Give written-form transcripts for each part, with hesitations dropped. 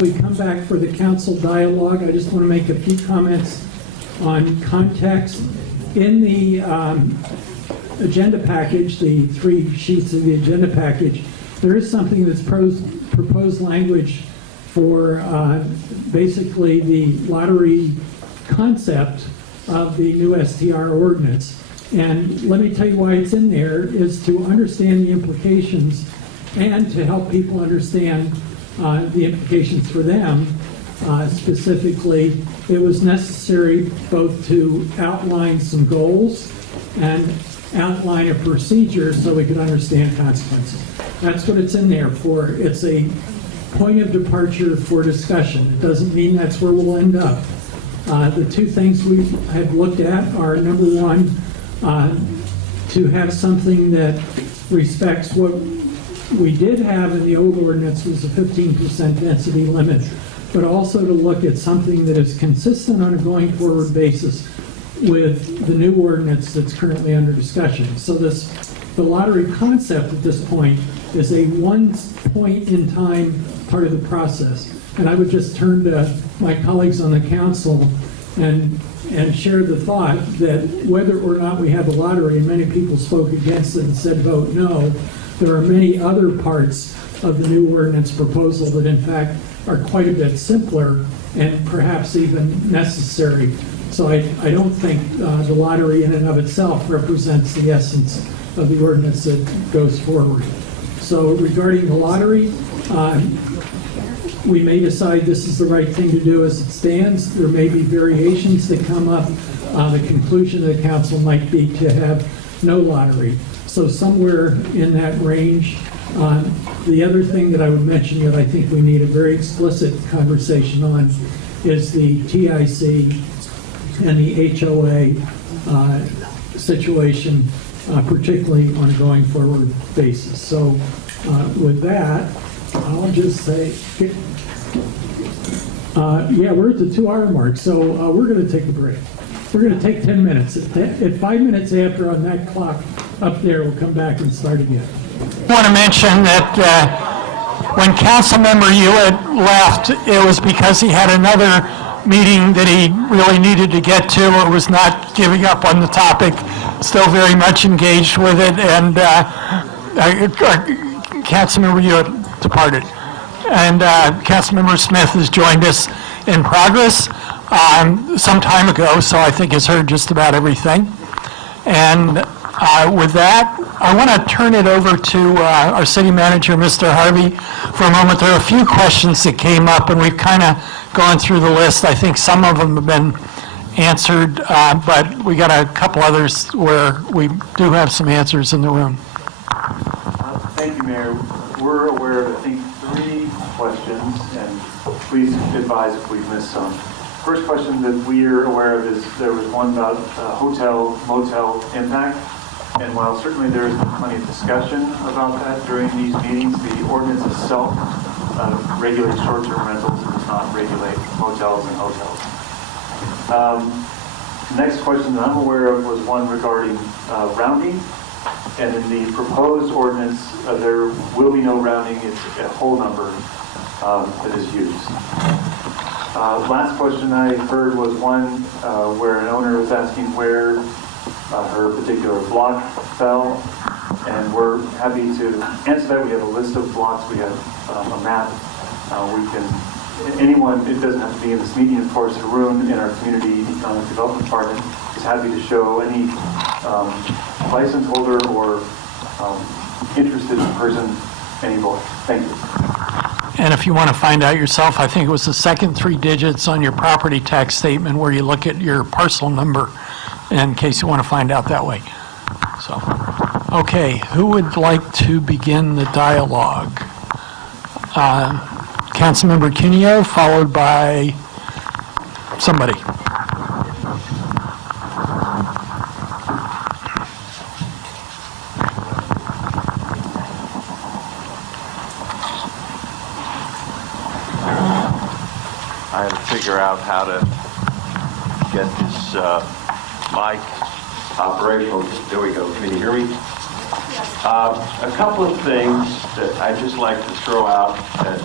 we come back for the council dialogue, I just want to make a few comments on context. In the agenda package, the 3 sheets of the agenda package, there is something that's proposed language for basically the lottery concept of the new STR ordinance. And let me tell you why it's in there, is to understand the implications and to help people understand the implications for them. Specifically, it was necessary both to outline some goals and outline a procedure so we could understand consequences. That's what it's in there for. It's a point of departure for discussion. It doesn't mean that's where we'll end up. The 2 things we have looked at are, number 1, to have something that respects what we did have in the old ordinance was a 15% density limit, but also to look at something that is consistent on a going forward basis with the new ordinance that's currently under discussion. So the lottery concept at this point is a one point in time part of the process. And I would just turn to my colleagues on the council and share the thought that whether or not we have a lottery, and many people spoke against it and said vote no, there are many other parts of the new ordinance proposal that in fact are quite a bit simpler and perhaps even necessary. So I don't think the lottery in and of itself represents the essence of the ordinance that goes forward. So regarding the lottery, we may decide this is the right thing to do as it stands. There may be variations that come up. The conclusion of the council might be to have no lottery. So somewhere in that range. The other thing that I would mention that I think we need a very explicit conversation on is the TIC and the HOA situation, particularly on a going forward basis. So with that, I'll just say, yeah, we're at the 2-hour mark, so we're going to take a break. We're going to take 10 minutes. At 5 minutes after on that clock up there, we'll come back and start again. I want to mention that when Councilmember Hewitt left, it was because he had another meeting that he really needed to get to, or was not giving up on the topic, still very much engaged with it, and Councilmember Hewitt departed. And Councilmember Smith has joined us in progress some time ago, so I think has heard just about everything. And with that, I want to turn it over to our city manager, Mr. Harvey, for a moment. There are a few questions that came up, and we've kind of gone through the list. I think some of them have been answered, but we got a couple others where we do have some answers in the room. Thank you, Mayor. We're aware of, I think, 3 questions, and please advise if we've missed some. First question that we are aware of is there was one about hotel, motel impact. And while certainly there has been plenty of discussion about that during these meetings, the ordinance itself regulates short-term rentals and does not regulate motels and hotels. Next question that I'm aware of was one regarding rounding. And in the proposed ordinance, there will be no rounding. It's a whole number that is used. Last question I heard was one where an owner was asking where her particular block fell, and we're happy to answer that. We have a list of blocks. We have a map. Anyone, it doesn't have to be in this meeting, of course, Haroon in our Community Economic Development Department is happy to show any license holder or interested person any block. Thank you. And if you want to find out yourself, I think it was the second 3 digits on your property tax statement where you look at your parcel number in case you want to find out that way. So, okay, who would like to begin the dialogue? Councilmember Cuneo, followed by somebody. I had to figure out how to get this mic operational. There we go. Can you hear me? A couple of things that I'd just like to throw out that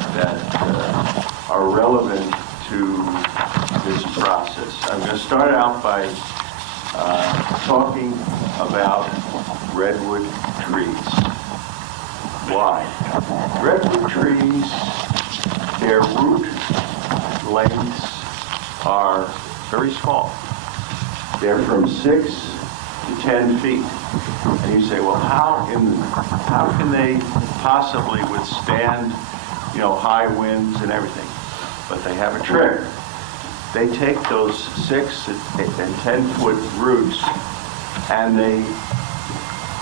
are relevant to this process. I'm going to start out by talking about redwood trees. Why? Redwood trees, their root lengths are very small. They're from 6 to 10 feet. And you say, well, how can they possibly withstand, high winds and everything? But they have a trick. They take those 6 and 10 foot roots and they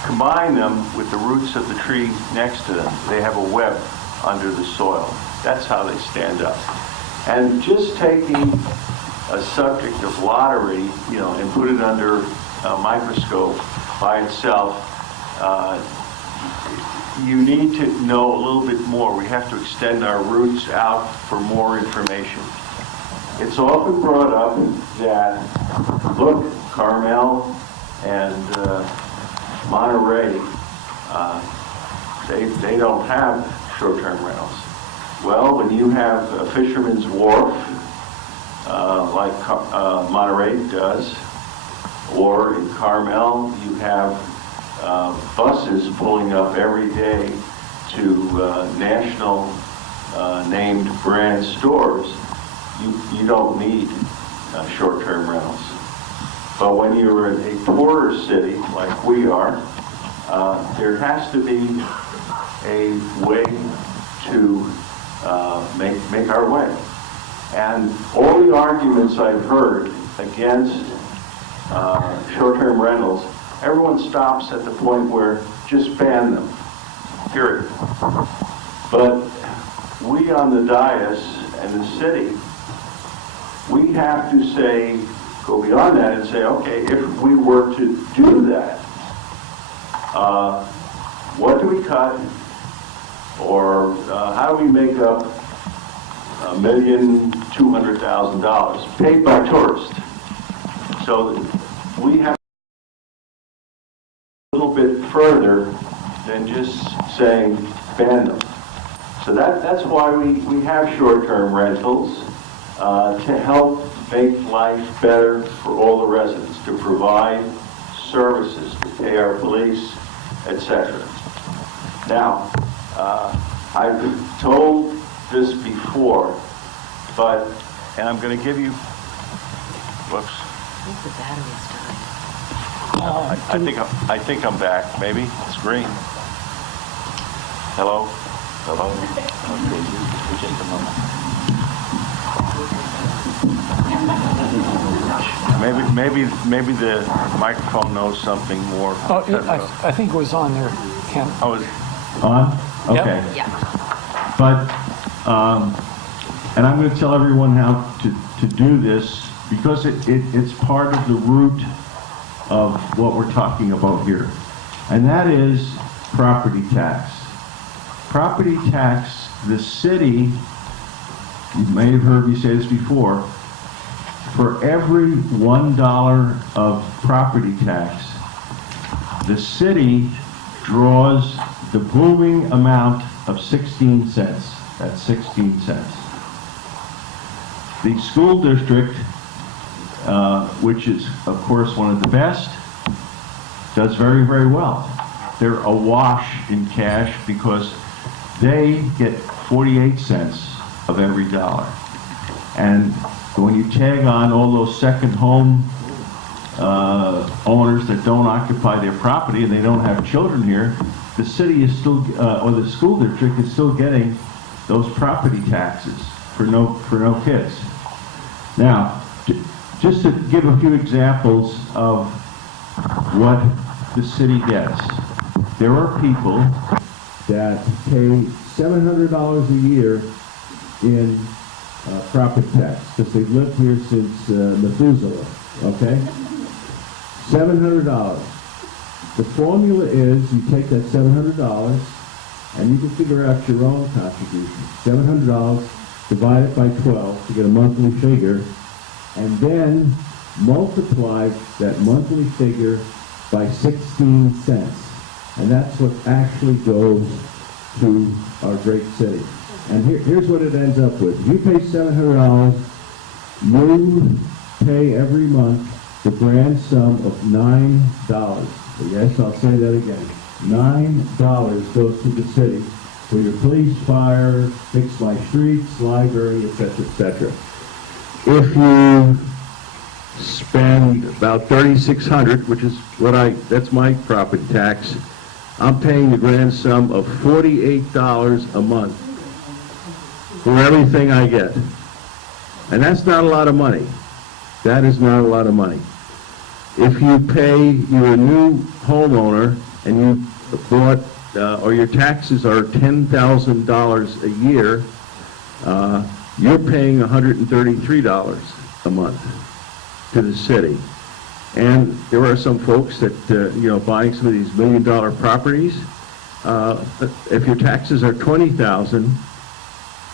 combine them with the roots of the tree next to them. They have a web under the soil. That's how they stand up. And just taking a subject of lottery, and put it under a microscope by itself, you need to know a little bit more. We have to extend our roots out for more information. It's often brought up that, look, Carmel and Monterey, they don't have short-term rentals. Well, when you have a fisherman's wharf, like Monterey does, or in Carmel, you have buses pulling up every day to national named brand stores. You don't need short-term rentals. But when you're in a poorer city like we are, there has to be a way to make our way. And all the arguments I've heard against short-term rentals, everyone stops at the point where just ban them, period. But we on the dais and the city, we have to say, go beyond that and say, okay, if we were to do that, what do we cut? Or how do we make up $1,200,000 paid by tourists? So we have a little bit further than just saying ban them. So that's why we have short-term rentals, to help make life better for all the residents, to provide services, to pay our police, etc. Now, I've told this before, and I'm going to give you, whoops. I think the battery's dying. I think I'm back. Maybe it's green. Hello. Okay, just a moment. Maybe the microphone knows something more. I think it was on there, Ken. Oh, is On? Yep. Okay. Yeah. But, and I'm going to tell everyone how to do this because it's part of the root of what we're talking about here. And that is property tax. Property tax, the city, you may have heard me say this before, for every $1 of property tax, the city draws the booming amount of 16 cents. That's 16 cents. The school district, which is, of course, one of the best, does very, very well. They're awash in cash because they get 48 cents of every dollar. And when you tag on all those second home owners that don't occupy their property and they don't have children here, the city is still, or the school district is still getting those property taxes for no kids. Now, just to give a few examples of what the city gets. There are people that pay $700 a year in property tax because they've lived here since Methuselah, okay? $700. The formula is you take that $700 and you can figure out your own contribution. $700 divided by 12 to get a monthly figure, and then multiply that monthly figure by 16 cents. And that's what actually goes to our great city. And here's what it ends up with. If you pay $700, you pay every month the grand sum of $9. Yes, I'll say that again. $9 goes to the city for your police, fire, fix my streets, library, etc., etc. If you spend about $3,600, which is that's my property tax, I'm paying the grand sum of $48 a month for everything I get. And that's not a lot of money. That is not a lot of money. If you're a new homeowner and you bought, or your taxes are $10,000 a year, you're paying $133 a month to the city. And there are some folks that, buying some of these $1 million properties, if your taxes are $20,000,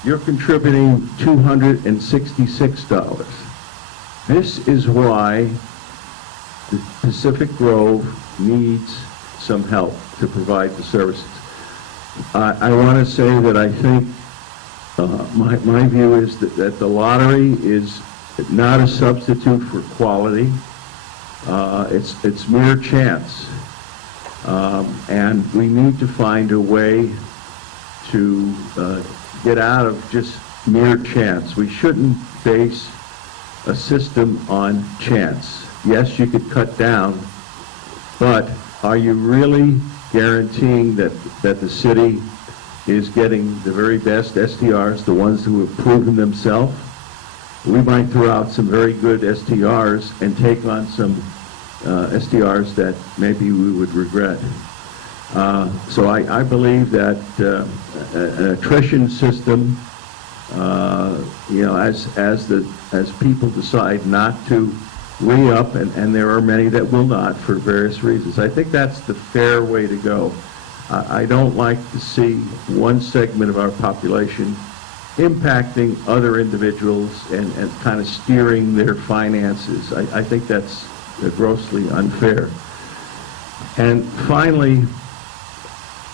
you're contributing $266. This is why the Pacific Grove needs some help to provide the services. I want to say that I think my view is that the lottery is not a substitute for quality. It's mere chance. And we need to find a way to get out of just mere chance. We shouldn't base a system on chance. Yes, you could cut down, but are you really guaranteeing that the city is getting the very best STRs, the ones who have proven themselves? We might throw out some very good STRs and take on some STRs that maybe we would regret. So I believe that an attrition system, as people decide not to re-up, and there are many that will not for various reasons, I think that's the fair way to go. I don't like to see one segment of our population impacting other individuals and kind of steering their finances. I think that's grossly unfair. And finally,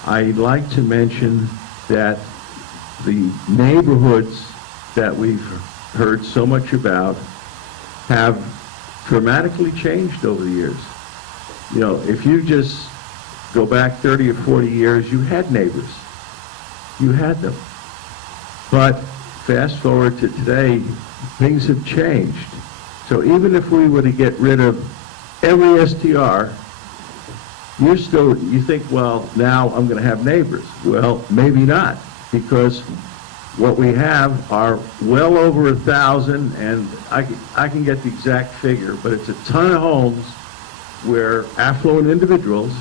I'd like to mention that the neighborhoods that we've heard so much about have dramatically changed over the years. If you just go back 30 or 40 years, you had neighbors. You had them. But fast forward to today, things have changed. So even if we were to get rid of every STR, you think, well, now I'm going to have neighbors. Well, maybe not, because what we have are well over 1,000, and I can get the exact figure, but it's a ton of homes where affluent individuals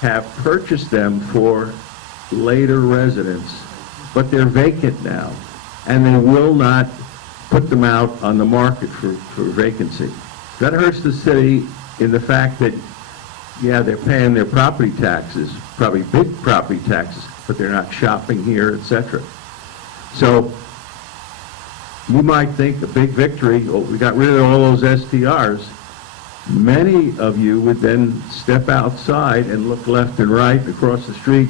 have purchased them for later residents, but they're vacant now, and they will not put them out on the market for vacancy. That hurts the city in the fact that, yeah, they're paying their property taxes, probably big property taxes, but they're not shopping here, etc. So you might think a big victory, oh, we got rid of all those STRs. Many of you would then step outside and look left and right across the street,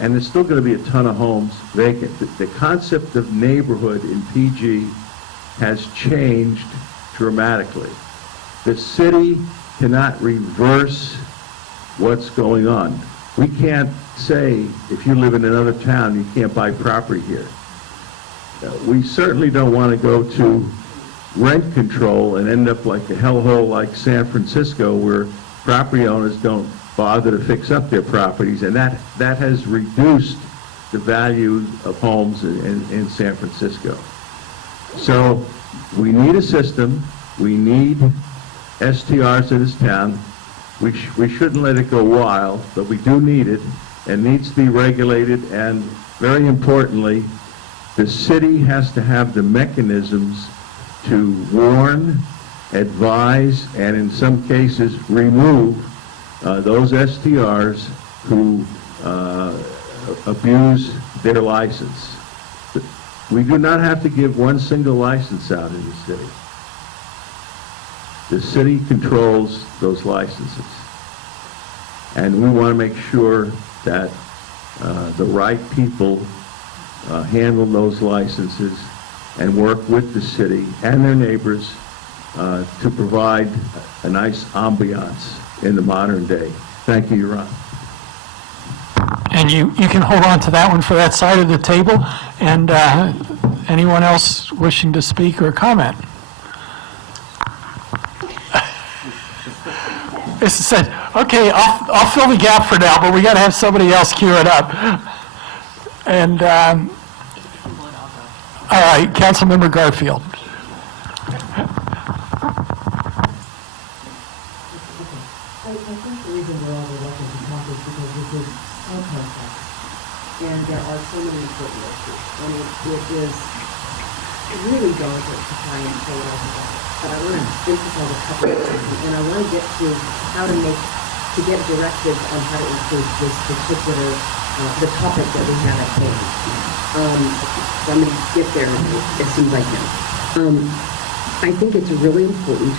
and there's still going to be a ton of homes vacant. The concept of neighborhood in PG has changed dramatically. The city cannot reverse what's going on. We can't say, if you live in another town, you can't buy property here. We certainly don't want to go to rent control and end up like a hellhole like San Francisco, where property owners don't bother to fix up their properties, and that has reduced the value of homes in San Francisco. So we need a system. We need STRs in this town. We shouldn't let it go wild, but we do need it, and needs to be regulated, and very importantly, the city has to have the mechanisms to warn, advise, and in some cases remove those STRs who abuse their license. We do not have to give one single license out in the city. The city controls those licenses. And we want to make sure that the right people handle those licenses and work with the city and their neighbors to provide a nice ambiance in the modern day. Thank you, Your Honor. And you can hold on to that one for that side of the table. And anyone else wishing to speak or comment? This is said, okay, I'll fill the gap for now, but we got to have somebody else cue it up. And, all right, Councilmember Garfield. I think the reason we're all reluctant to talk is because this is so complex, and there are so many important issues, and it is really daunting to try and say it all together. But I want to emphasize a couple of things, and I want to get to how to get directives on how to improve this particular, the topic that we have at hand. So I'm going to get there as soon as I can. I think it's really important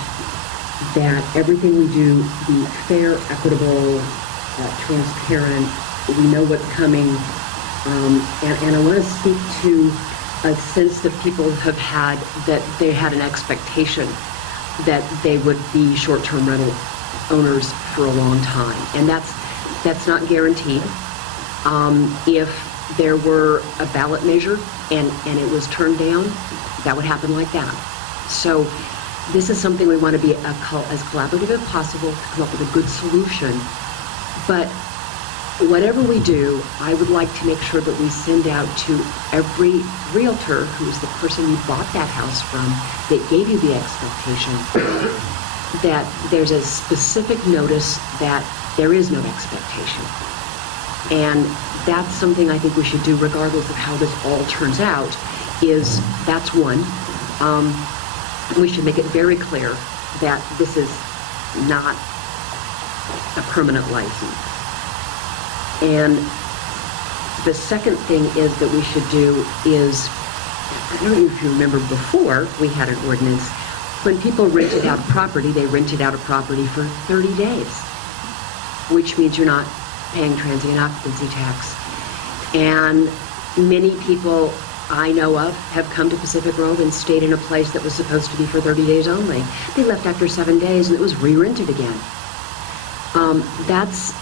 that everything we do be fair, equitable, transparent. We know what's coming. And I want to speak to a sense that people have had, that they had an expectation that they would be short-term rental owners for a long time. And that's not guaranteed. If there were a ballot measure and it was turned down, that would happen like that. So this is something we want to be as collaborative as possible to come up with a good solution. But whatever we do, I would like to make sure that we send out to every realtor who is the person you bought that house from, that gave you the expectation, that there's a specific notice that there is no expectation. And that's something I think we should do regardless of how this all turns out, that's one. We should make it very clear that this is not a permanent license. And the second thing is that we should do is, I don't know if you remember before we had an ordinance, when people rented out a property, they rented out a property for 30 days, which means you're not paying transient occupancy tax. And many people I know of have come to Pacific Grove and stayed in a place that was supposed to be for 30 days only. They left after 7 days and it was re-rented again. That's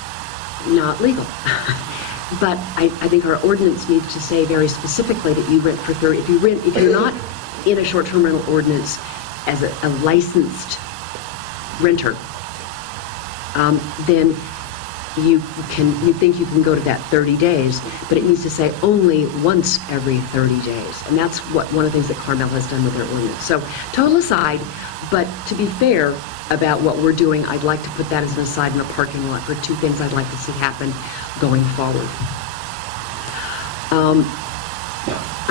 not legal. But I think our ordinance needs to say very specifically that you rent for 30, if you're not in a short-term rental ordinance as a licensed renter, then you think you can go to that 30 days, but it needs to say only once every 30 days. And that's one of the things that Carmel has done with their ordinance. So total aside, but to be fair about what we're doing, I'd like to put that as an aside in a parking lot for two things I'd like to see happen going forward.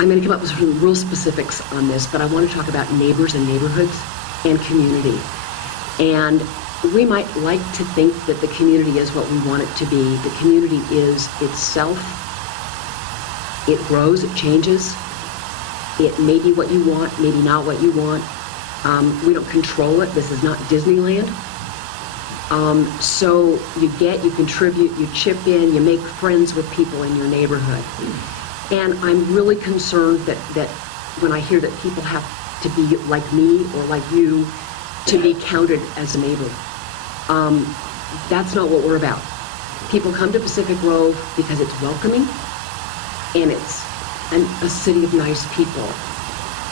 I'm going to come up with some real specifics on this, but I want to talk about neighbors and neighborhoods and community. And we might like to think that the community is what we want it to be. The community is itself. It grows, it changes. It may be what you want, maybe not what you want. We don't control it. This is not Disneyland. So you contribute, you chip in, you make friends with people in your neighborhood. And I'm really concerned that when I hear that people have to be like me or like you to be counted as a neighbor. That's not what we're about. People come to Pacific Grove because it's welcoming and it's a city of nice people.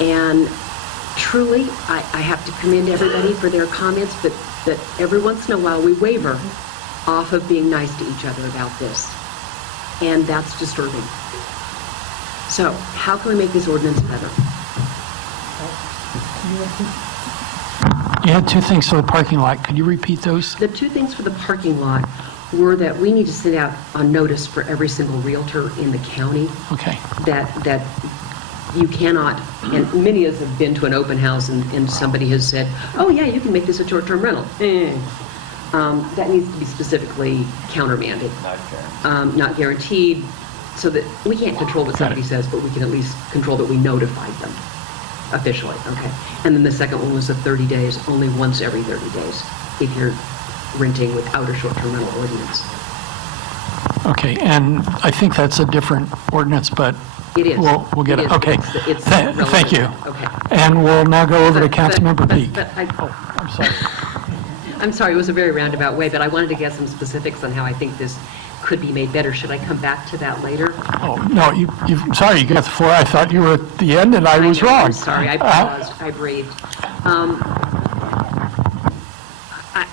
And truly, I have to commend everybody for their comments, but that every once in a while we waver off of being nice to each other about this. And that's disturbing. So, how can we make this ordinance better? You had two things for the parking lot. Could you repeat those? The two things for the parking lot were that we need to send out a notice for every single realtor in the county Okay. that you cannot, and many of us have been to an open house and somebody has said, oh yeah, you can make this a short-term rental. That needs to be specifically countermanded. Not guaranteed, so that we can't control what somebody says, but we can at least control that we notified them officially, okay? And then the second one was the 30 days, only once every 30 days, if you're renting without a short-term rental ordinance. Okay, and I think that's a different ordinance, but It is. We'll get it, is. okay. It's Thank you. relevant. Okay. And we'll now go over to But- Councilmember but- Peak. but I- I'm sorry. I'm sorry, it was a very roundabout way, but I wanted to get some specifics on how I think this could be made better. Should I come back to that later? Oh, no, sorry, you got the floor. I thought you were at the end and I was know, wrong. I'm sorry, I paused, I breathed.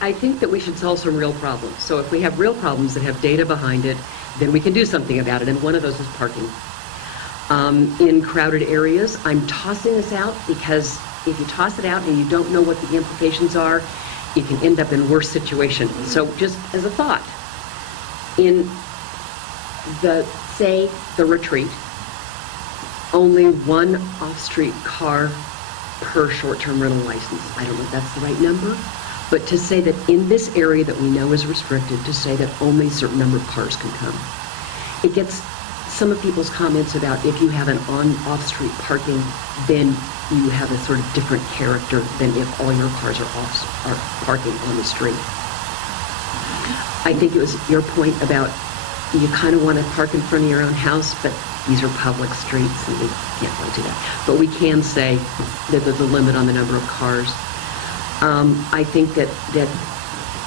I think that we should solve some real problems. So if we have real problems that have data behind it, then we can do something about it, and one of those is parking. In crowded areas, I'm tossing this out because if you toss it out and you don't know what the implications are, you can end up in a worse situation. So just as a thought, in say, the retreat, only one off-street car per short-term rental license. I don't know if that's the right number, but to say that in this area that we know is restricted, to say that only a certain number of cars can come. It gets some of people's comments about if you have an off-street parking, then you have a sort of different character than if all your cars are parking on the street. I think it was your point about you kind of want to park in front of your own house, but these are public streets and we can't really do that. But we can say that there's a limit on the number of cars. I think that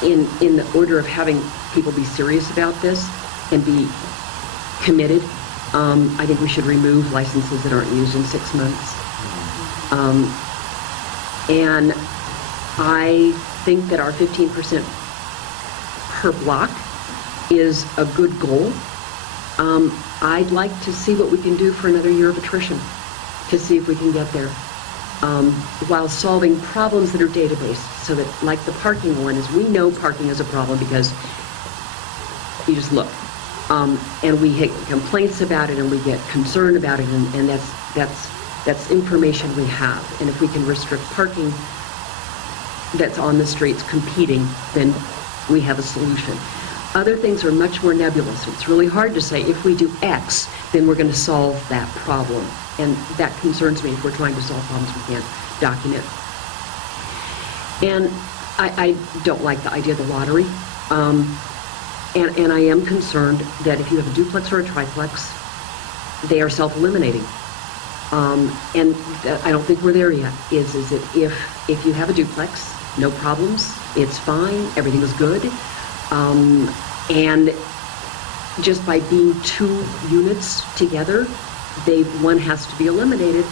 in the order of having people be serious about this and be committed, I think we should remove licenses that aren't used in 6 months. And I think that our 15% per block is a good goal. I'd like to see what we can do for another year of attrition to see if we can get there, while solving problems that are data-based, so that, like the parking one, is we know parking is a problem because you just look. And we get complaints about it and we get concerned about it, and that's information we have. And if we can restrict parking that's on the streets competing, then we have a solution. Other things are much more nebulous. It's really hard to say if we do X, then we're going to solve that problem. And that concerns me if we're trying to solve problems we can't document. And I don't like the idea of the lottery. And I am concerned that if you have a duplex or a triplex, they are self-eliminating. And I don't think we're there yet, is that if you have a duplex, no problems, it's fine, everything is good. And just by being 2 units together, one has to be eliminated.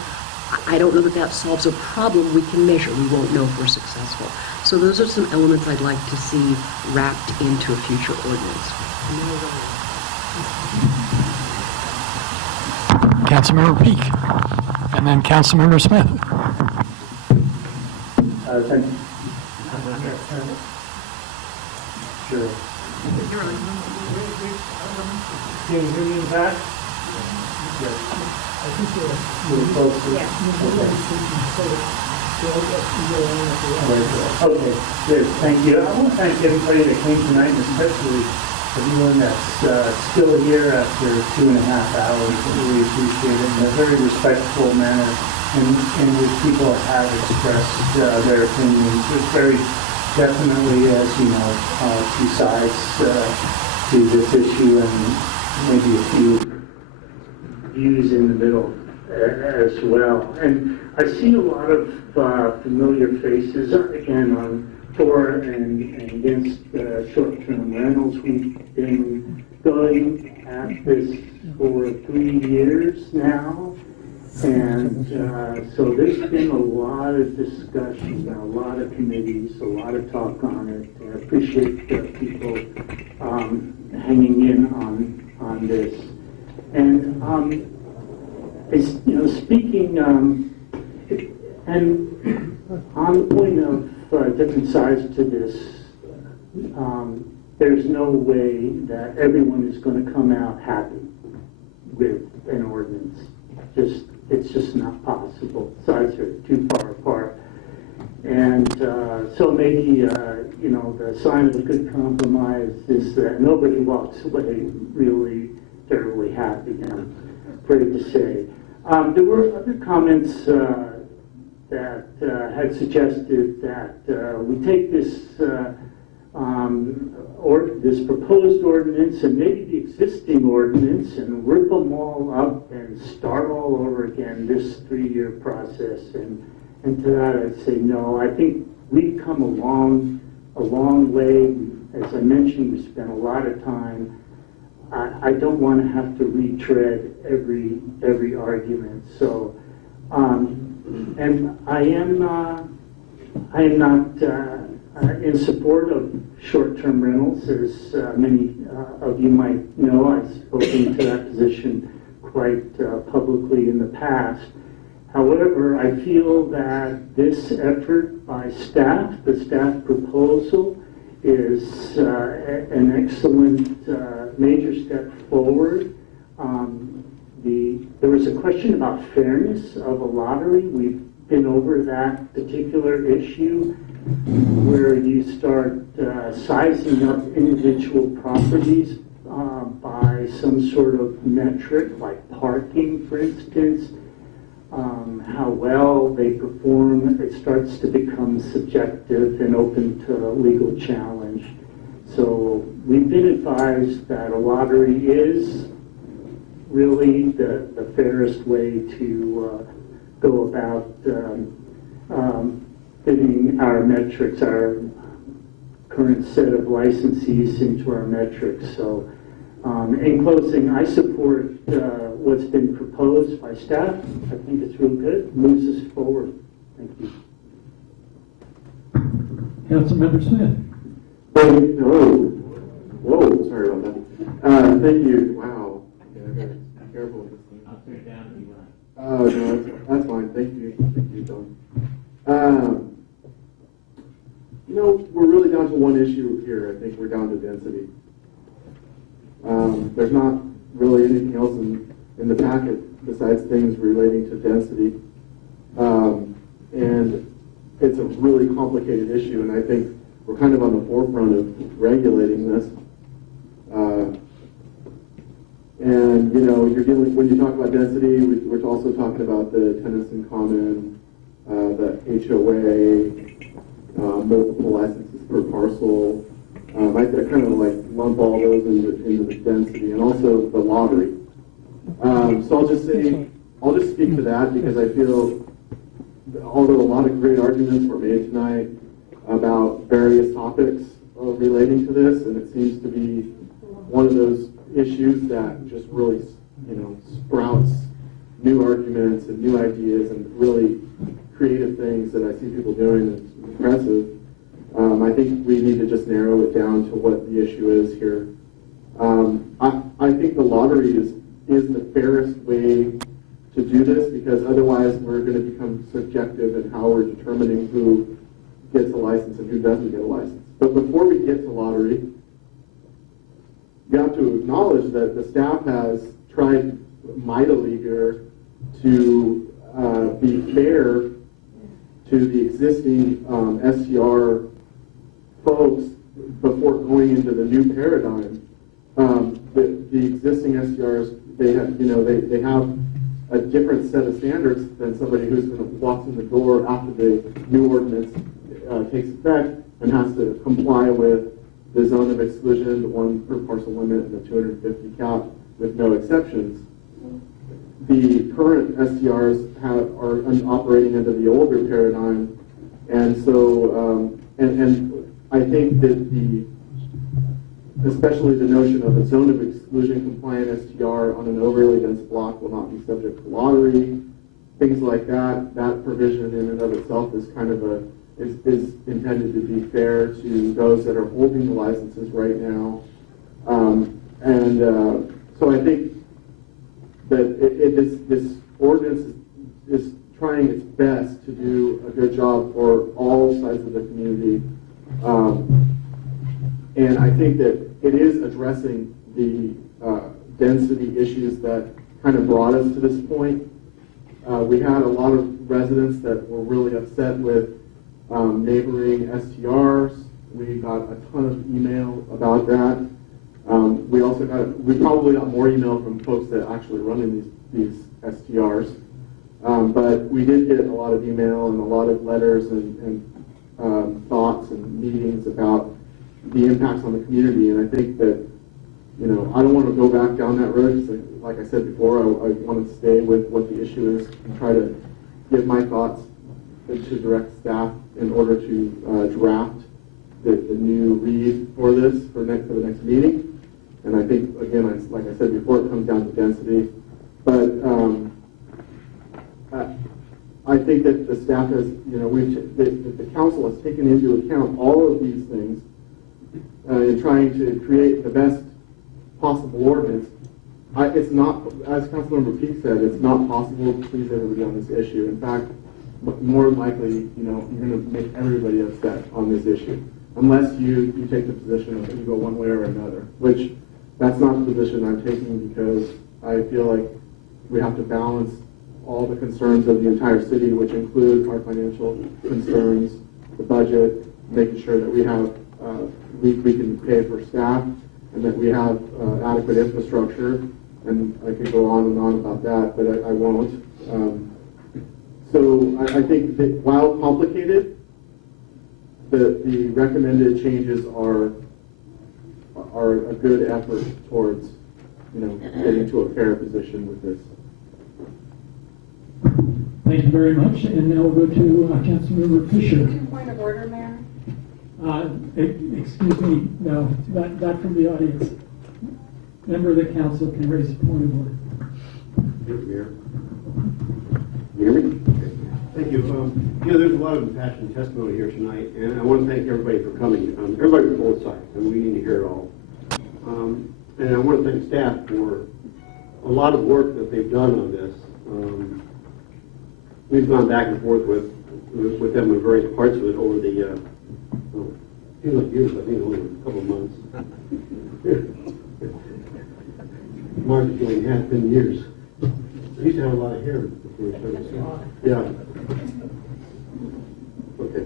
I don't know that solves a problem we can measure. We won't know if we're successful. So those are some elements I'd like to see wrapped into a future ordinance. Councilmember Peak, and then Councilmember Smith. Thank you. Sure. Can you hear me in the back? Yes. I think you're a little closer. Yeah. Okay, good, thank you. I want to thank everybody that came tonight, and especially everyone that's still here after 2.5 hours. I really appreciate it in a very respectful manner in which people have expressed their opinions. There's very definitely, as you know, 2 sides to this issue and maybe a few views in the middle as well. And I see a lot of familiar faces, again, for and against short-term rentals. We've been going at this for 3 years now. And so there's been a lot of discussion, a lot of committees, a lot of talk on it. I appreciate people hanging in on this. And speaking and on the point of different sides to this, there's no way that everyone is going to come out happy with an ordinance. It's just not possible. Sides are too far apart. And so maybe, the sign of a good compromise is that nobody walks away really terribly happy, I'm afraid to say. There were other comments that had suggested that we take this or this proposed ordinance and maybe the existing ordinance and rip them all up and start all over again this 3-year process. And to that I'd say no. I think we've come a long way. As I mentioned, we spent a lot of time. I don't want to have to retread every argument. So, and I am not in support of short-term rentals, as many of you might know. I've spoken to that position quite publicly in the past. However, I feel that this effort by staff, the staff proposal, is an excellent major step forward. There was a question about fairness of a lottery. We've been over that particular issue where you start sizing up individual properties by some sort of metric, like parking, for instance. How well they perform, it starts to become subjective and open to legal challenge. So we've been advised that a lottery is really the fairest way to go about fitting our metrics, our current set of licensees into our metrics. So in closing, I support what's been proposed by staff. I think it's real good, moves us forward. Thank you. Councilmember Smith. Hello. Whoa, sorry about that. Thank you. Wow. Yeah, I gotta be careful with this thing. I'll turn it down if you want. Oh, no, that's fine. Thank you. Thank you, Don. You know, we're really down to one issue here. I think we're down to density. There's not really anything else in the packet besides things relating to density. And it's a really complicated issue, and I think we're kind of on the forefront of regulating this. And, you know, when you talk about density, we're also talking about the tenants in common, the HOA, multiple licenses per parcel. I kind of like lump all those into the density, and also the lottery. So I'll just speak to that because I feel, although a lot of great arguments were made tonight about various topics relating to this, and it seems to be one of those issues that just really, you know, sprouts new arguments and new ideas and really creative things that I see people doing. It's impressive. I think we need to just narrow it down to what the issue is here. I think the lottery is the fairest way to do this, because otherwise we're going to become subjective in how we're determining who gets a license and who doesn't get a license. But before we get to lottery, you have to acknowledge that the staff has tried mightily here to be fair to the existing STR folks before going into the new paradigm. The existing STRs, they have a different set of standards than somebody who's going to walk in the door after the new ordinance takes effect and has to comply with the zone of exclusion, the 1 per parcel limit, and the 250 cap with no exceptions. The current STRs are operating under the older paradigm, and so and I think that especially the notion of a zone of exclusion compliant STR on an overly dense block will not be subject to lottery, things like that. That provision in and of itself is kind of is intended to be fair to those that are holding the licenses right now, so I think that this ordinance is trying its best to do a good job for all sides of the community. And I think that it is addressing the density issues that kind of brought us to this point. We had a lot of residents that were really upset with neighboring STRs. We got a ton of email about that. We probably got more email from folks that actually running these STRs. But we did get a lot of email and a lot of letters and thoughts and meetings about the impacts on the community. And I think that, you know, I don't want to go back down that road. Like I said before, I want to stay with what the issue is and try to give my thoughts to direct staff in order to draft the new read for this for the next meeting. And I think, again, like I said before, it comes down to density. But I think that the staff has, you know, the council has taken into account all of these things in trying to create the best possible ordinance. It's not, as Councilmember Peake said, it's not possible to please everybody on this issue. In fact, more likely, you know, you're going to make everybody upset on this issue, unless you take the position of you go one way or another, which that's not the position I'm taking, because I feel like we have to balance all the concerns of the entire city, which include our financial concerns, the budget, making sure that we have we can pay for staff, and that we have adequate infrastructure. And I could go on and on about that, but I won't. So I think that while complicated, the recommended changes are a good effort towards, you know, getting to a fair position with this. Thank you very much. And now we'll go to Councilmember Fisher. Point of order, Mayor. Excuse me, no, not from the audience. Member of the council can raise a point of order. Mayor. You hear me? Thank you. You know, there's a lot of impassioned testimony here tonight, and I want to thank everybody for coming. Everybody from both sides, and we need to hear it all. And I want to thank staff for a lot of work that they've done on this. We've gone back and forth with them on various parts of it over the few years, I think only a couple of months. Mark is going half 10 years. I used to have a lot of hair before we started. Yeah. Okay.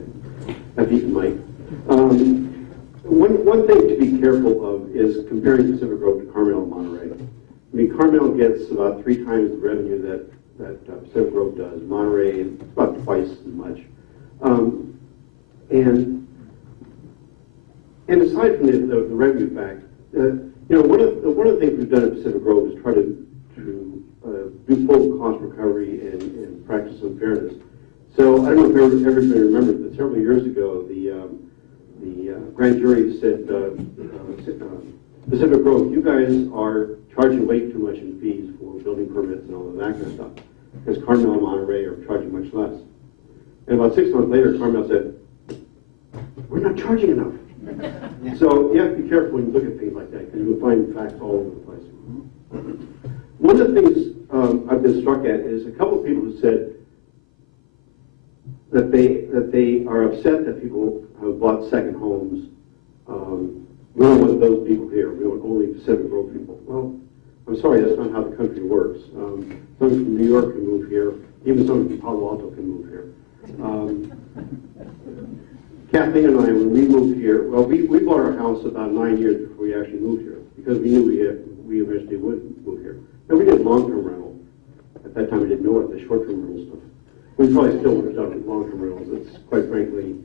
I've eaten Mike. One thing to be careful of is comparing Pacific Grove to Carmel and Monterey. I mean, Carmel gets about 3 times the revenue that Pacific Grove does. Monterey, about twice as much. And aside from the revenue fact, you know, one of the things we've done at Pacific Grove is try to do full cost recovery and practice some fairness. So I don't know if everybody remembers, but several years ago, the grand jury said, Pacific Grove, you guys are charging way too much in fees for building permits and all of that kind of stuff, because Carmel and Monterey are charging much less. And about 6 months later, Carmel said, we're not charging enough. So you have to be careful when you look at things like that, because you'll find facts all over the place. One of the things I've been struck at is a couple of people who said that they are upset that people have bought second homes. We don't want those people here. We want only Pacific Grove people. Well, I'm sorry, that's not how the country works. Someone from New York can move here. Even someone from Palo Alto can move here. Kathleen and I, when we moved here, well, we bought our house about 9 years before we actually moved here, because we knew we eventually would move here. Now, we did long-term rental. At that time, we didn't know what the short-term rental stuff. We probably still would have done long-term rentals. It's quite frankly,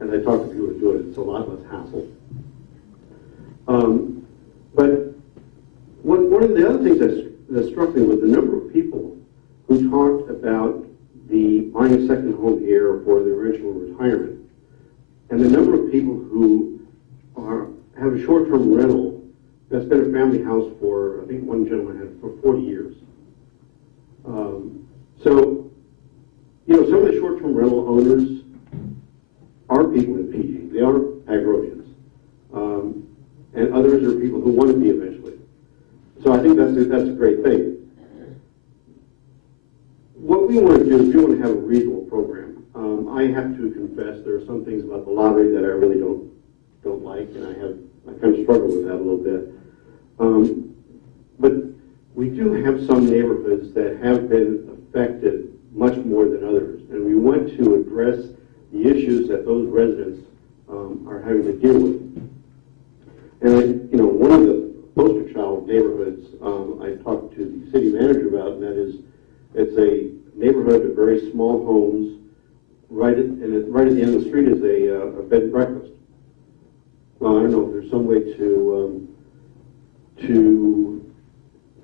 as I talk to people who do it, it's a lot less hassle. But one of the other things that struck me was the number of people who talked about buying a second home here for their eventual retirement, and the number of people who have a short-term rental that's been a family house for, I think one gentleman had for 40 years. So, you know, some of the short-term rental owners are people in PG. They are Agrosians. And others are people who want to be eventually. So I think that's a great thing. What we want to do is we want to have a reasonable program. I have to confess there are some things about the lottery that I really don't like, and I kind of struggle with that a little bit. But we do have some neighborhoods that have been affected much more than others, and we want to address the issues that those residents are having to deal with. And you know, one of the poster child neighborhoods I talked to the city manager about, and that is, it's a neighborhood of very small homes. Right at the end of the street is a bed and breakfast. well, I don't know if there's some way to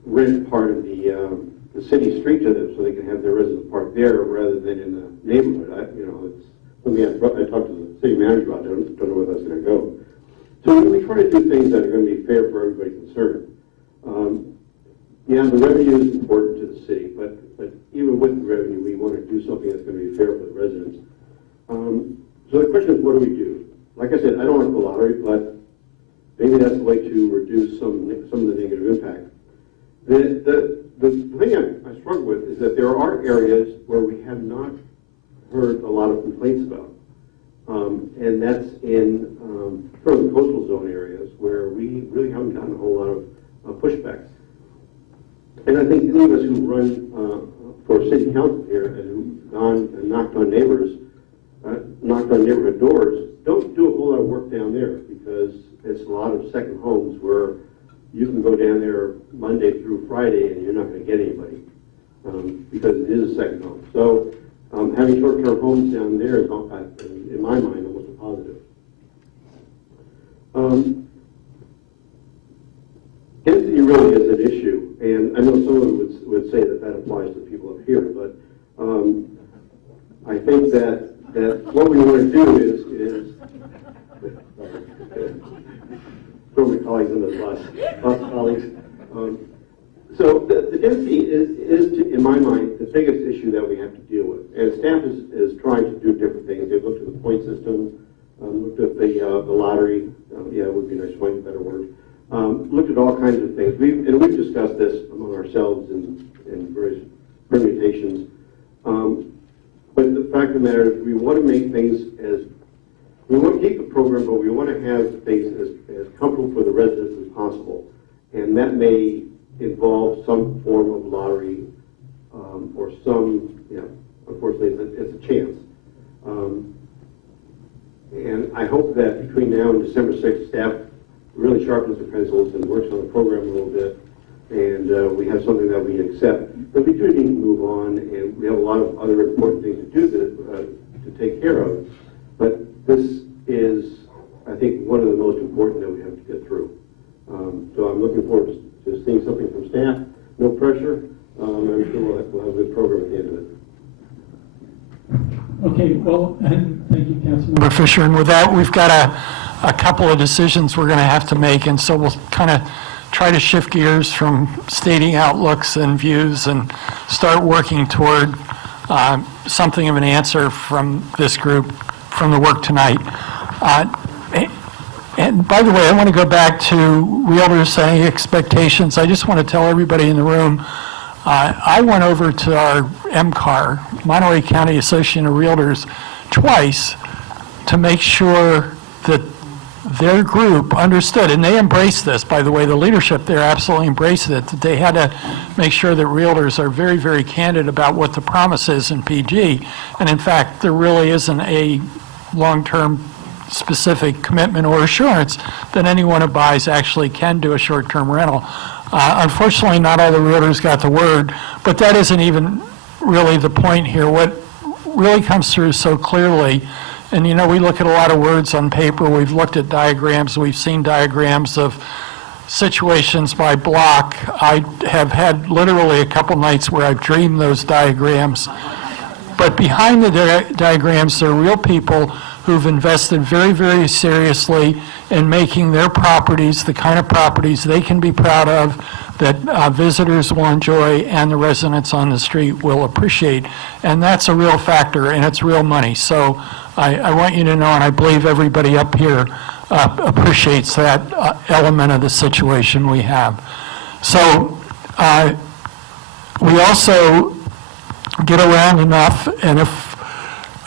rent part of the city street to them so they can have their residents park there rather than in the neighborhood. It's something I talked to the city manager about. I don't know where that's going to go. So we try to do things that are going to be fair for everybody concerned. Yeah, the revenue is important to the city, but even with the revenue, we want to do something that's going to be fair for the residents. So the question is, what do we do? Like I said, I don't like the lottery, but maybe that's the way to reduce some of the negative impact. The thing I struggle with is that there are areas where we have not heard a lot of complaints about. And that's in sort of the coastal zone areas where we really haven't gotten a whole lot of pushback. And I think any of us who run for city council here and who've gone and knocked on neighborhood doors, don't do a whole lot of work down there because it's a lot of second homes where you can go down there Monday through Friday and you're not going to get anybody because it is a second home. So having short-term homes down there is, in my mind, almost a positive. Density really is an issue, and I know someone would say that applies to people up here, but I think that what we want to do is throw my colleagues under the bus, lots of colleagues. So the density is, in my mind, the biggest issue that we have to deal with. And staff is trying to do different things. They've looked at the point system, looked at the lottery. Yeah, it would be nice to find a better word. Looked at all kinds of things. We've discussed this among ourselves in various permutations. But the fact of the matter is we want to make things we want to keep the program, but we want to have things as comfortable for the residents as possible. And that may involve some form of lottery or some, unfortunately, it's a chance. And I hope that between now and December 6th, staff really sharpens the pencils and works on the program a little bit, and we have something that we can accept. But we do need to move on, and we have a lot of other important things to do to take care of. But this is, I think, one of the most important that we have to get through. So I'm looking forward to seeing something from staff. No pressure. I'm sure we'll have a good program at the end of it. Okay, well, and thank you, Councilmember. Member Fisher, and with that, we've got a couple of decisions we're going to have to make, and so we'll kind of try to shift gears from stating outlooks and views and start working toward something of an answer from this group, from the work tonight. And by the way, I want to go back to realtors saying expectations. I just want to tell everybody in the room, I went over to our MCAR, Monterey County Association of Realtors, twice to make sure that their group understood, and they embraced this, by the way, the leadership there absolutely embraced it, that they had to make sure that realtors are very, very candid about what the promise is in PG. And in fact, there really isn't a long-term specific commitment or assurance that anyone who buys actually can do a short-term rental. Unfortunately, not all the realtors got the word, but that isn't even really the point here. What really comes through so clearly, and we look at a lot of words on paper, we've looked at diagrams, we've seen diagrams of situations by block. I have had literally a couple nights where I've dreamed those diagrams. But behind the diagrams, there are real people who've invested very, very seriously in making their properties the kind of properties they can be proud of, that visitors will enjoy and the residents on the street will appreciate. And that's a real factor, and it's real money. So I want you to know, and I believe everybody up here appreciates that element of the situation we have. So we also get around enough, and if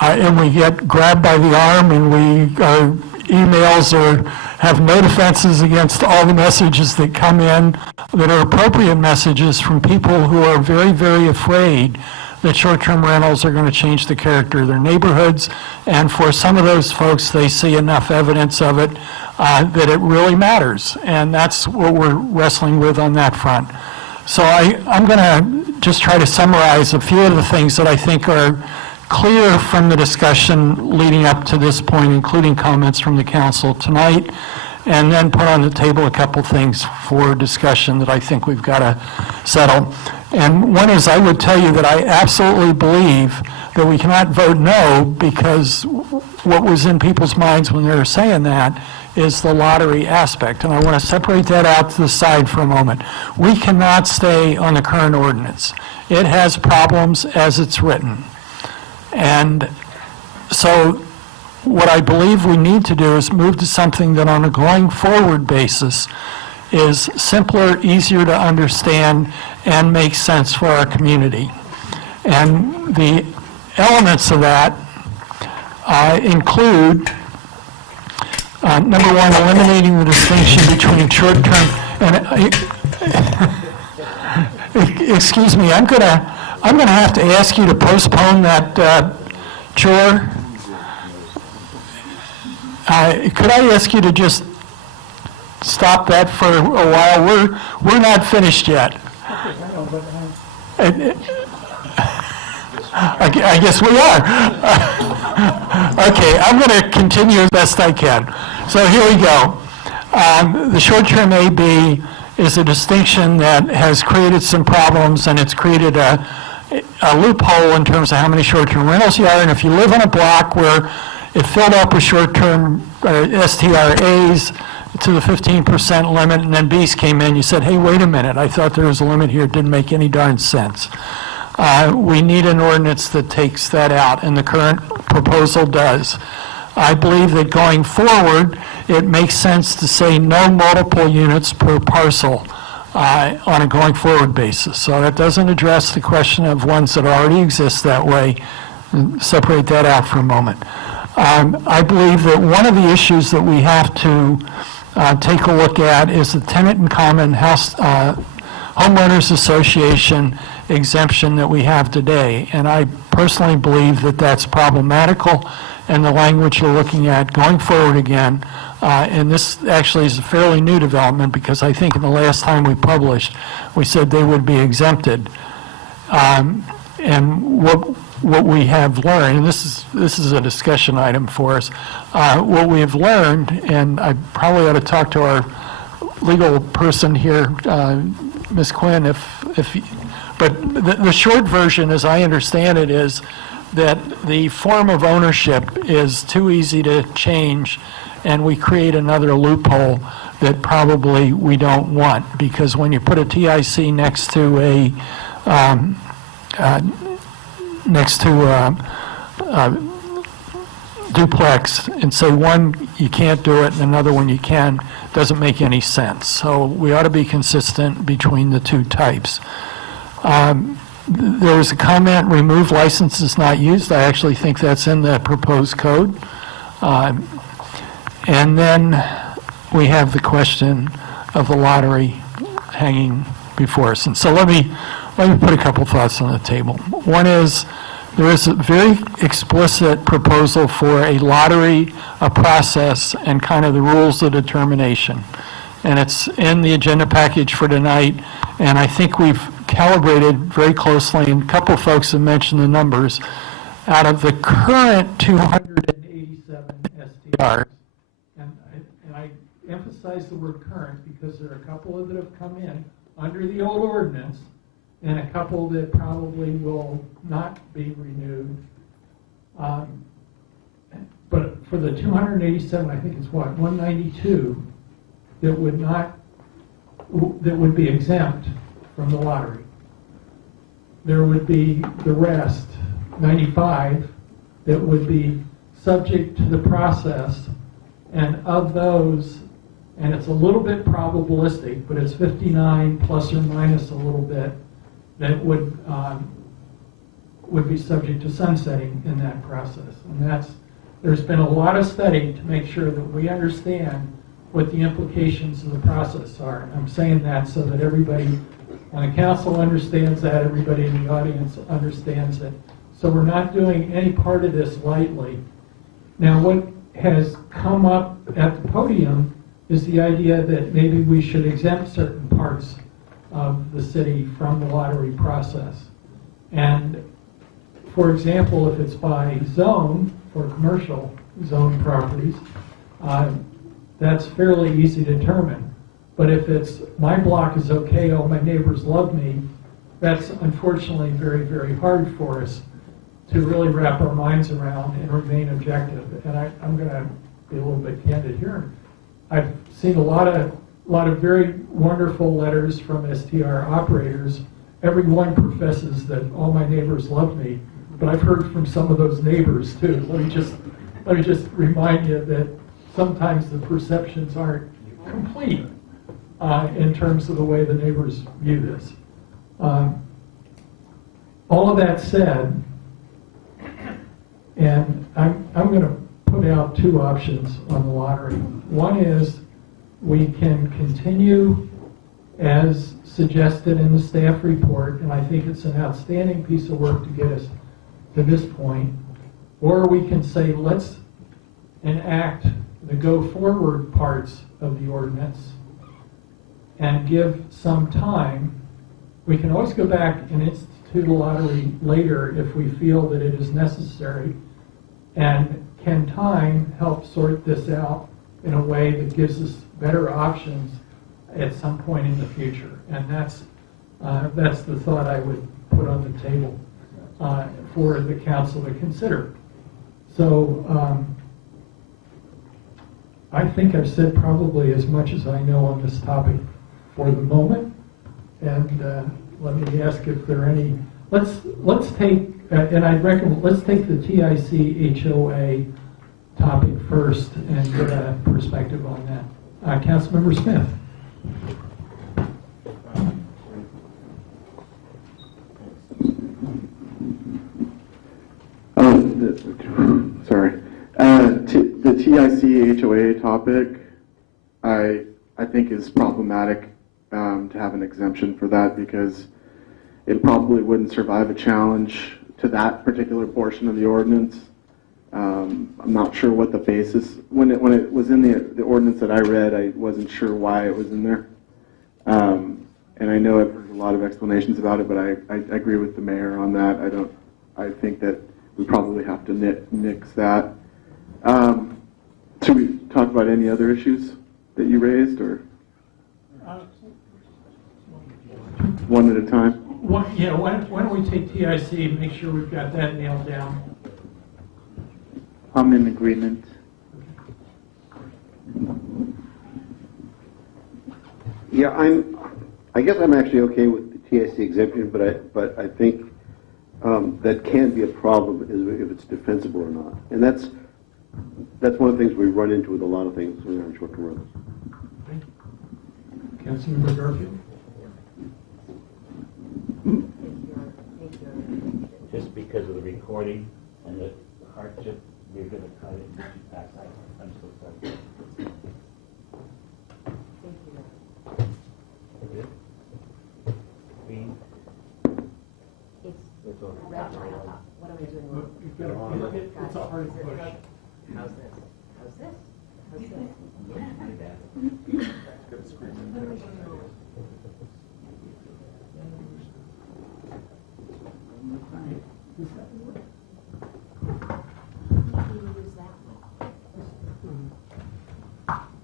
and we get grabbed by the arm and our emails or have no defenses against all the messages that come in that are appropriate messages from people who are very, very afraid that short-term rentals are going to change the character of their neighborhoods. And for some of those folks, they see enough evidence of it that it really matters. And that's what we're wrestling with on that front. So I'm going to just try to summarize a few of the things that I think are clear from the discussion leading up to this point, including comments from the council tonight. and then put on the table a couple things for discussion that I think we've got to settle. And one is, I would tell you that I absolutely believe that we cannot vote no, because what was in people's minds when they were saying that is the lottery aspect. And I want to separate that out to the side for a moment. We cannot stay on the current ordinance. It has problems as it's written. And so what I believe we need to do is move to something that on a going forward basis is simpler, easier to understand, and makes sense for our community. And the elements of that include, number one, eliminating the distinction between short-term and, excuse me, I'm gonna have to ask you to postpone that chore. Could I ask you to just stop that for a while? We're not finished yet. I guess we are. Okay, I'm going to continue as best I can. So here we go. The short-term AB is a distinction that has created some problems, and it's created a loophole in terms of how many short-term rentals you are. And if you live on a block where it filled up with short-term STRAs to the 15% limit, and then Bs came in, you said, hey, wait a minute, I thought there was a limit here. It didn't make any darn sense. We need an ordinance that takes that out, and the current proposal does. I believe that going forward, it makes sense to say no multiple units per parcel on a going forward basis. So that doesn't address the question of ones that already exist that way. Separate that out for a moment. I believe that one of the issues that we have to take a look at is the tenant in common house homeowners association exemption that we have today. And I personally believe that that's problematical, and the language you're looking at going forward again, and this actually is a fairly new development, because I think in the last time we published, we said they would be exempted. And what we have learned, and this is a discussion item for us, what we have learned, and I probably ought to talk to our legal person here, Ms. Quinn, but the short version, as I understand it, is that the form of ownership is too easy to change, and we create another loophole that probably we don't want, because when you put a TIC next to a duplex and say one you can't do it and another one you can, doesn't make any sense. So we ought to be consistent between the two types. There was a comment, remove licenses not used. I actually think that's in the proposed code. And then we have the question of the lottery hanging before us. And so let me put a couple thoughts on the table. One is, there is a very explicit proposal for a lottery, a process, and kind of the rules of determination. And it's in the agenda package for tonight, and I think we've calibrated very closely, and a couple folks have mentioned the numbers. Out of the current 287 STRs, and I emphasize the word current because there are a couple of that have come in under the old ordinance, and a couple that probably will not be renewed. But for the 287, I think it's what, 192 that would be exempt from the lottery. There would be the rest, 95, that would be subject to the process, and of those, and it's a little bit probabilistic, but it's 59 plus or minus a little bit, that would be subject to sunsetting in that process. And there's been a lot of study to make sure that we understand what the implications of the process are. I'm saying that so that everybody on the council understands that, everybody in the audience understands it. So we're not doing any part of this lightly. Now, what has come up at the podium is the idea that maybe we should exempt certain parts of the city from the lottery process. And for example, if it's by zone for commercial zone properties, that's fairly easy to determine. But if it's, my block is okay, all my neighbors love me, that's unfortunately very, very hard for us to really wrap our minds around and remain objective. And I'm going to be a little bit candid here. I've seen a lot of very wonderful letters from STR operators. Everyone professes that all my neighbors love me, but I've heard from some of those neighbors too. Let me just remind you that sometimes the perceptions aren't complete in terms of the way the neighbors view this. All of that said, and I'm going to put out two options on the lottery. One is we can continue as suggested in the staff report, and I think it's an outstanding piece of work to get us to this point, or we can say let's enact the go forward parts of the ordinance and give some time. We can always go back and institute a lottery later if we feel that it is necessary. And can time help sort this out in a way that gives us better options at some point in the future? And that's the thought I would put on the table for the council to consider. So I think I've said probably as much as I know on this topic for the moment. And let me ask if there are any. Let's take, and I recommend, let's take the TIC HOA topic first and get a perspective on that. Councilmember Smith. Sorry. The TIC HOA topic, I think is problematic to have an exemption for that because it probably wouldn't survive a challenge to that particular portion of the ordinance. I'm not sure what the basis, when it was in the ordinance that I read, I wasn't sure why it was in there. And I know I've heard a lot of explanations about it, but I agree with the mayor on that. I think that we probably have to nix that. Should we talk about any other issues that you raised, or one at a time? Why don't we take TIC and make sure we've got that nailed down? I'm in agreement. Yeah, I guess I'm actually okay with the TIC exemption, but I think that can be a problem if it's defensible or not. And that's one of the things we run into with a lot of things when we're on short-term rentals. Councilmember Garfield. Just because of the recording and the hardship, you're going to cut it and pass that. I'm so sorry. What are we doing? It's a hard push. How's this? How's this? How's this?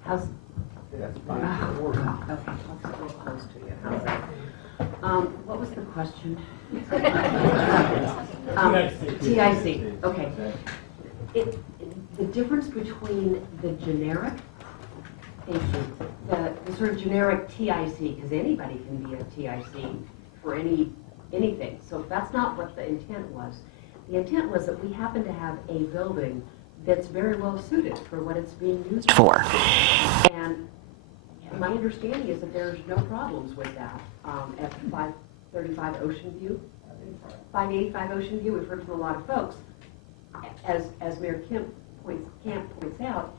How's, That's fine. okay, let's get real close to you. How's that? What was the question? TIC, okay. The difference between the generic, the sort of generic TIC, because anybody can be a TIC for anything. So that's not what the intent was. The intent was that we happen to have a building that's very well suited for what it's being used for. And my understanding is that there's no problems with that at 535 Ocean View. 585 Ocean View, we've heard from a lot of folks. As Mayor Camp points out,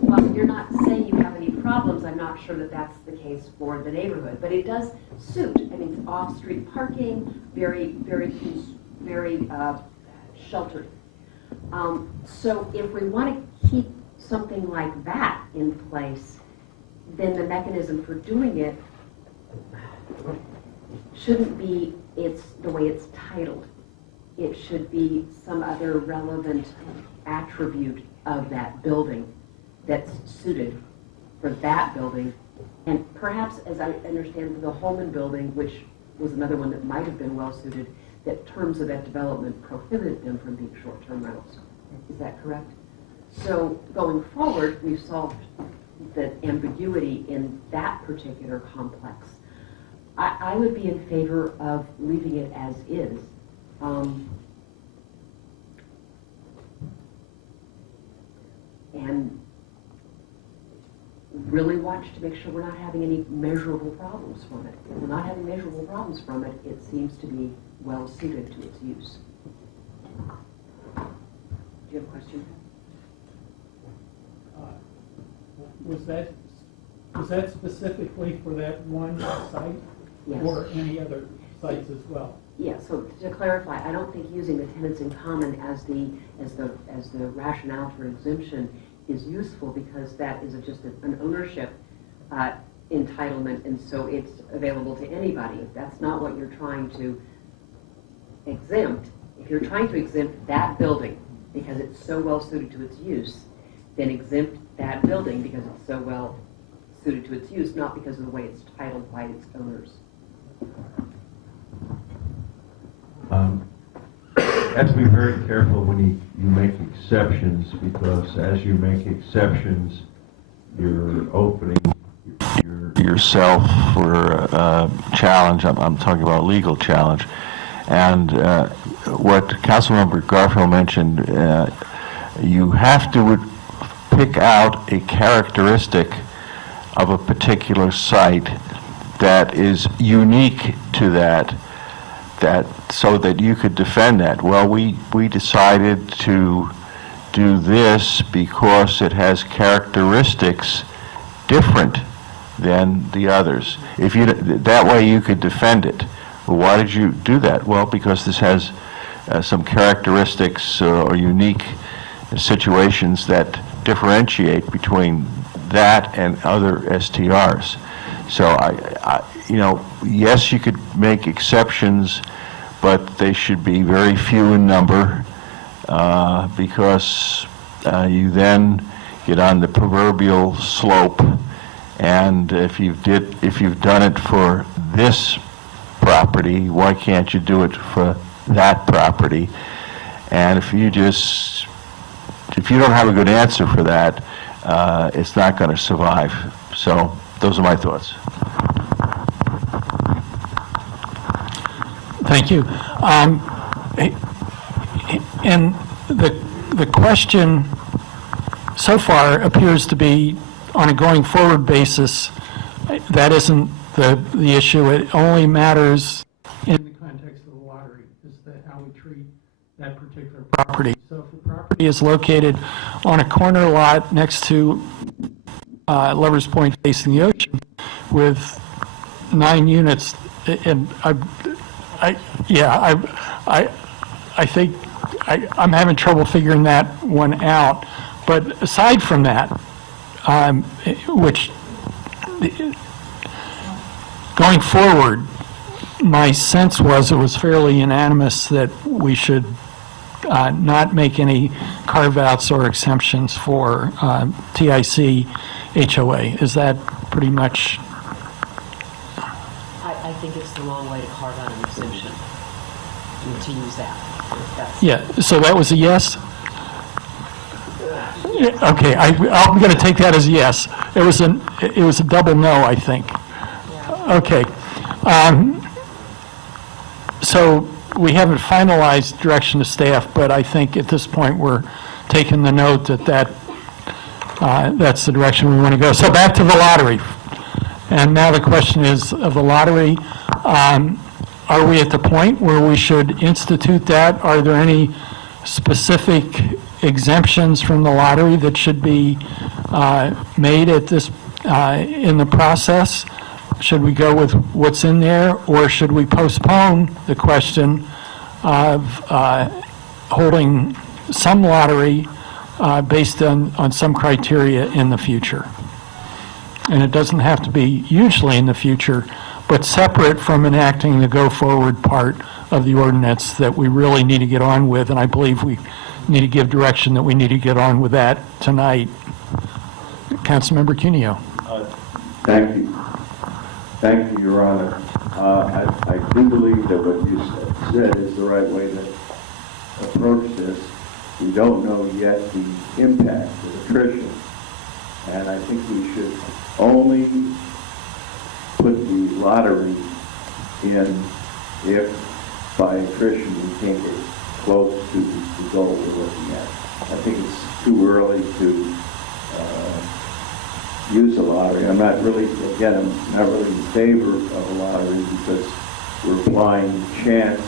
while you're not saying you have any problems, I'm not sure that that's the case for the neighborhood. But it does suit. I mean, it's off-street parking, very sheltered. So if we want to keep something like that in place, then the mechanism for doing it shouldn't be the way it's titled. It should be some other relevant attribute of that building. that's suited for that building, and perhaps, as I understand, for the Holman building, which was another one that might have been well-suited, that terms of that development prohibited them from being short-term rentals. Is that correct? So going forward, we've solved the ambiguity in that particular complex. I would be in favor of leaving it as is. And really watch to make sure we're not having any measurable problems from it. If we're not having measurable problems from it, it seems to be well suited to its use. Do you have a question? Was that specifically for that one site? Yes. Or any other sites as well? Yeah, so to clarify, I don't think using the tenants in common as the rationale for exemption is useful, because that is just an ownership entitlement, and so it's available to anybody. If that's not what you're trying to exempt, if you're trying to exempt that building because it's so well suited to its use, then exempt that building because it's so well suited to its use, not because of the way it's titled by its owners. You have to be very careful when you make exceptions, because as you make exceptions, you're opening yourself for a challenge. I'm talking about legal challenge. And what Councilmember Garfield mentioned, you have to pick out a characteristic of a particular site that is unique to that so that you could defend that. Well, we decided to do this because it has characteristics different than the others. If you that way you could defend it. Well, why did you do that? Well, because this has some characteristics or unique situations that differentiate between that and other STRs. So yes, you could make exceptions, but they should be very few in number, because you then get on the proverbial slope. And if you've done it for this property, why can't you do it for that property? And if you don't have a good answer for that, it's not going to survive. So those are my thoughts. Thank you. And the question so far appears to be, on a going forward basis, that isn't the issue. It only matters in the context of the lottery, is that how we treat that particular property. So if the property is located on a corner lot next to Lovers Point facing the ocean with 9 units, and I think I'm having trouble figuring that one out. But aside from that, which going forward, my sense was it was fairly unanimous that we should not make any carve-outs or exemptions for TIC HOA. Is that pretty much? I think it's the wrong way to carve out an exemption, to use that. Yeah, so that was a yes? Okay, I'm going to take that as a yes. It was a double no, I think. Okay. So we haven't finalized direction to staff, but I think at this point we're taking the note that that's the direction we want to go. So back to the lottery. And now the question is, of the lottery, are we at the point where we should institute that? Are there any specific exemptions from the lottery that should be made at this in the process? Should we go with what's in there, or should we postpone the question of holding some lottery based on some criteria in the future? And it doesn't have to be hugely in the future, but separate from enacting the go-forward part of the ordinance that we really need to get on with, and I believe we need to give direction that we need to get on with that tonight. Councilmember Cuneo. Thank you. Thank you, Your Honor. I do believe that what you said is the right way to approach this. We don't know yet the impact of attrition, and I think we should only put the lottery in if by attrition we can't get close to the goal we're looking at. I think it's too early to use a lottery. I'm not really in favor of a lottery because we're applying chance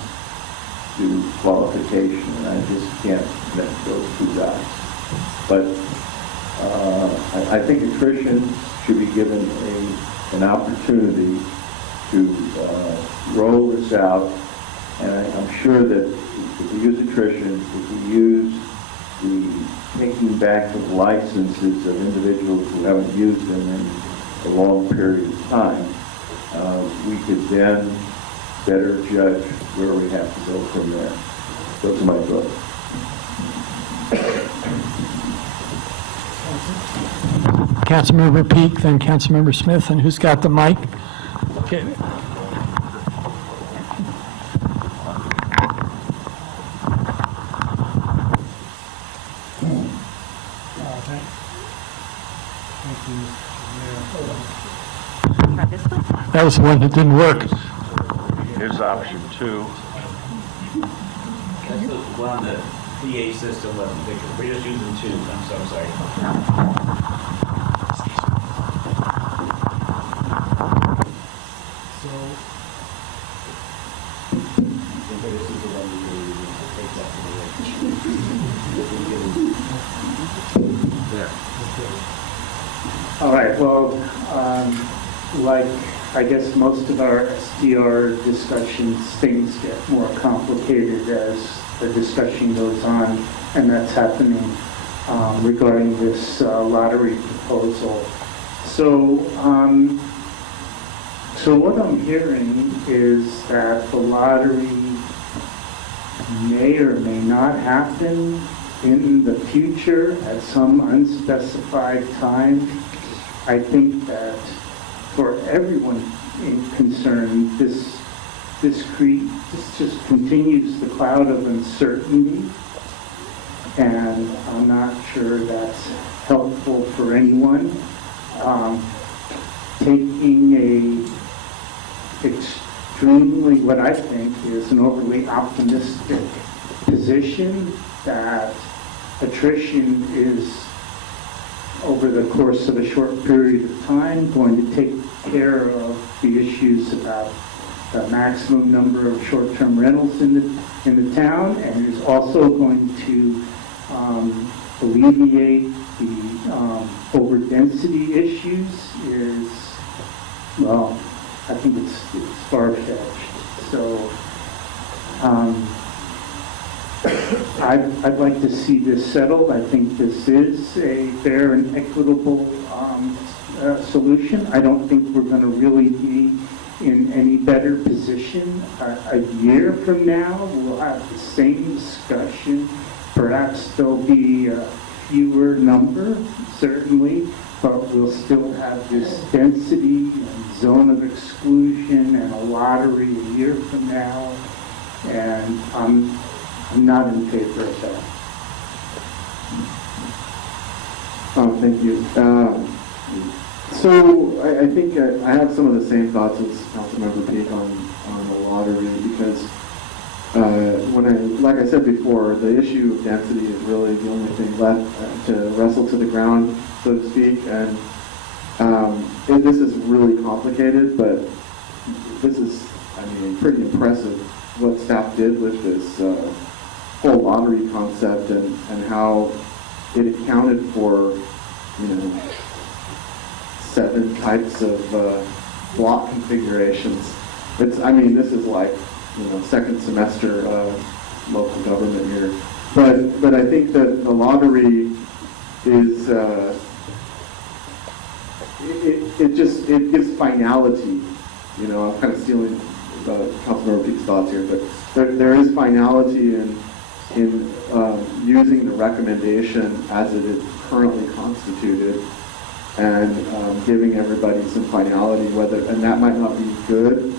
to qualification, and I just can't connect those two dots. But I think attrition should be given an opportunity to roll this out, and I'm sure that if we use attrition, if we use the taking back of licenses of individuals who haven't used them in a long period of time, we could then better judge where we have to go from there. Those are my thoughts. Councilmember Peak, then Councilmember Smith, and who's got the mic? Okay. That was the one that didn't work. Here's option 2. That's the one, the PA system wasn't fixed. We're just using 2. I'm so sorry. All right, well, like I guess most of our SDR discussions, things get more complicated as the discussion goes on, and that's happening regarding this lottery proposal. So, so what I'm hearing is that the lottery may or may not happen in the future at some unspecified time. I think that for everyone concerned, this just continues the cloud of uncertainty, and I'm not sure that's helpful for anyone. Taking a extremely, what I think is an overly optimistic position that attrition is, over the course of a short period of time, going to take care of the issues about the maximum number of short-term rentals in the town, and is also going to alleviate the over-density issues. Is, well, I think it's far-fetched. So I'd like to see this settled. I think this is a fair and equitable solution. I don't think we're going to really be in any better position. A year from now, we'll have the same discussion. Perhaps there'll be a fewer number, certainly, but we'll still have this density and zone of exclusion and a lottery a year from now. And I'm not in favor of that. Oh, thank you. So I think I have some of the same thoughts as Councilmember Peak on the lottery, because like I said before, the issue of density is really the only thing left to wrestle to the ground, so to speak. And this is really complicated, but this is, pretty impressive what staff did with this whole lottery concept, and how it accounted for, 7 types of block configurations. This is like, second semester local government here. But I think that the lottery is, it gives finality. I'm kind of stealing Councilmember Peak's thoughts here, but there is finality in using the recommendation as it is currently constituted and giving everybody some finality, and that might not be good.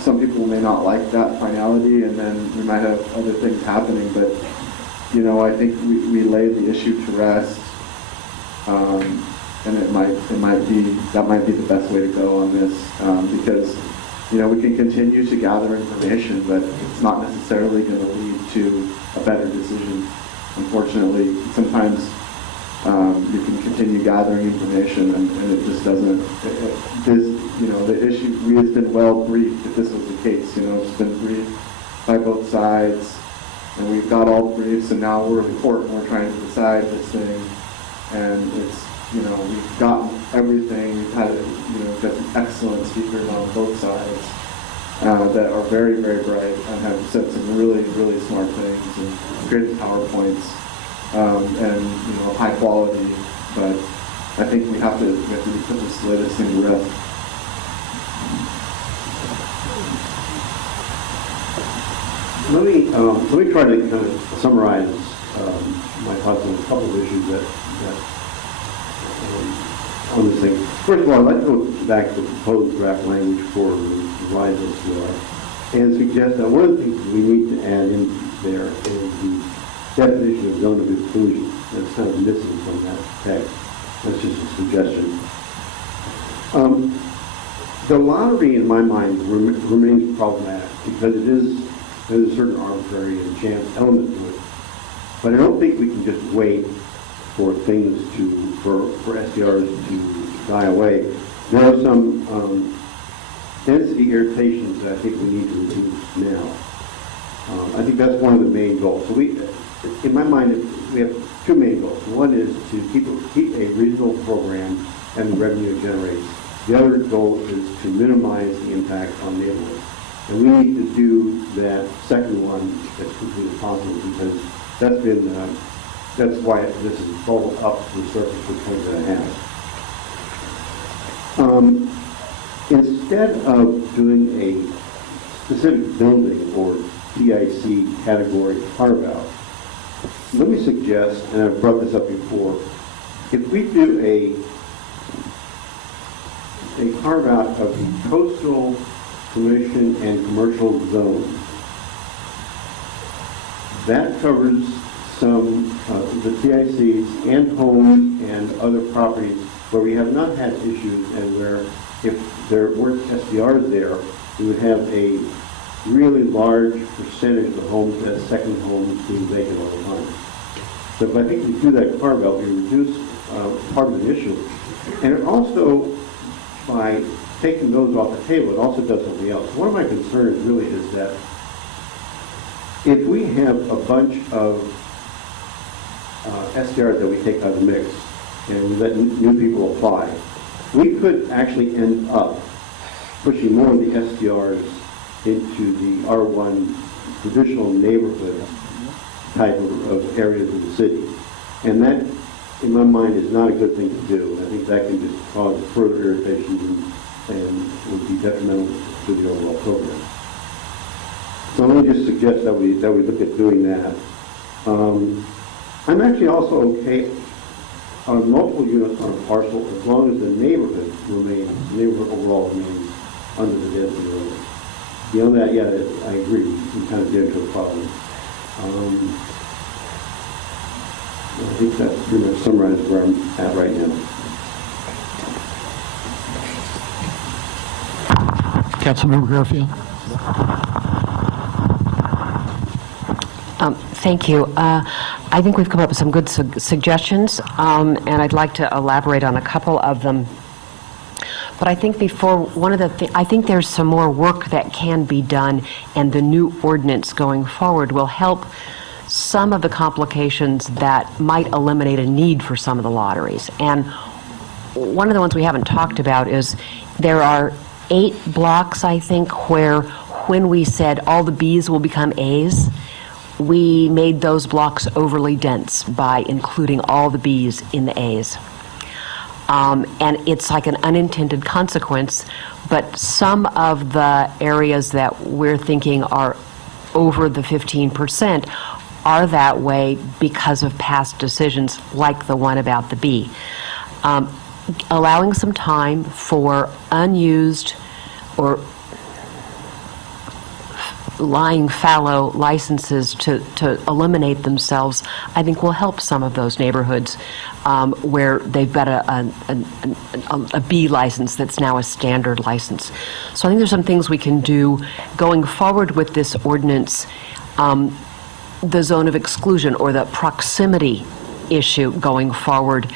Some people may not like that finality, and then we might have other things happening, but I think we laid the issue to rest, and that might be the best way to go on this, because we can continue to gather information, but it's not necessarily going to lead to a better decision. Unfortunately, sometimes you can continue gathering information, and it just doesn't. The issue has been well briefed. If this was the case, it's been briefed by both sides, and we've got all the briefs, and now we're in court and we're trying to decide this thing, and it's we've gotten everything. We've had got excellent speakers on both sides that are very, very bright and have said some really, really smart things and created PowerPoints and high quality. But I think we have to put this latest thing to rest. Let me try to kind of summarize my thoughts on a couple of issues that on this thing. First of all, I'd like to go back to the proposed draft language for revised SDR and suggest that one of the things we need to add in there is the definition of zone of exclusion. That's kind of missing from that text. That's just a suggestion. The lottery, in my mind, remains problematic because there's a certain arbitrary and chance element to it. But I don't think we can just wait for things for SDRs to die away. There are some density irritations that I think we need to reduce now. I think that's one of the main goals. So in my mind, we have two main goals. One is to keep a reasonable program and the revenue it generates. The other goal is to minimize the impact on neighborhoods. And we need to do that second one as quickly as possible because that's why this is bubbled up to the surface for 20.5. Instead of doing a specific building or PIC category carve-out, let me suggest, and I've brought this up before, if we do a carve-out of the coastal commission and commercial zones, that covers some the PICs and homes and other properties where we have not had issues and where if there weren't SDRs there, we would have a really large percentage of the homes as second homes being vacant all the time. So if I think we do that carve-out, we reduce part of the issue. And it also, by taking those off the table, it also does something else. One of my concerns really is that if we have a bunch of SDRs that we take out of the mix and we let new people apply, we could actually end up pushing more of the SDRs into the R1 traditional neighborhood type of areas of the city. And that, in my mind, is not a good thing to do. I think that can just cause further irritation and would be detrimental to the overall program. So let me just suggest that we look at doing that. I'm actually also okay on multiple units on a parcel as long as the neighborhood overall remains under the density limit. Beyond that, yeah, I agree. We kind of get into a problem. I think that pretty much summarizes where I'm at right now. Councilmember Garfield. Thank you. I think we've come up with some good suggestions, and I'd like to elaborate on a couple of them. But I think I think there's some more work that can be done, and the new ordinance going forward will help some of the complications that might eliminate a need for some of the lotteries. And one of the ones we haven't talked about is there are 8 blocks, I think, where when we said all the Bs will become As, we made those blocks overly dense by including all the Bs in the As. And it's like an unintended consequence, but some of the areas that we're thinking are over the 15% are that way because of past decisions like the one about the B. allowing some time for unused or lying fallow licenses to eliminate themselves, I think will help some of those neighborhoods where they've got a B license that's now a standard license. So I think there's some things we can do going forward with this ordinance. The zone of exclusion or the proximity issue going forward.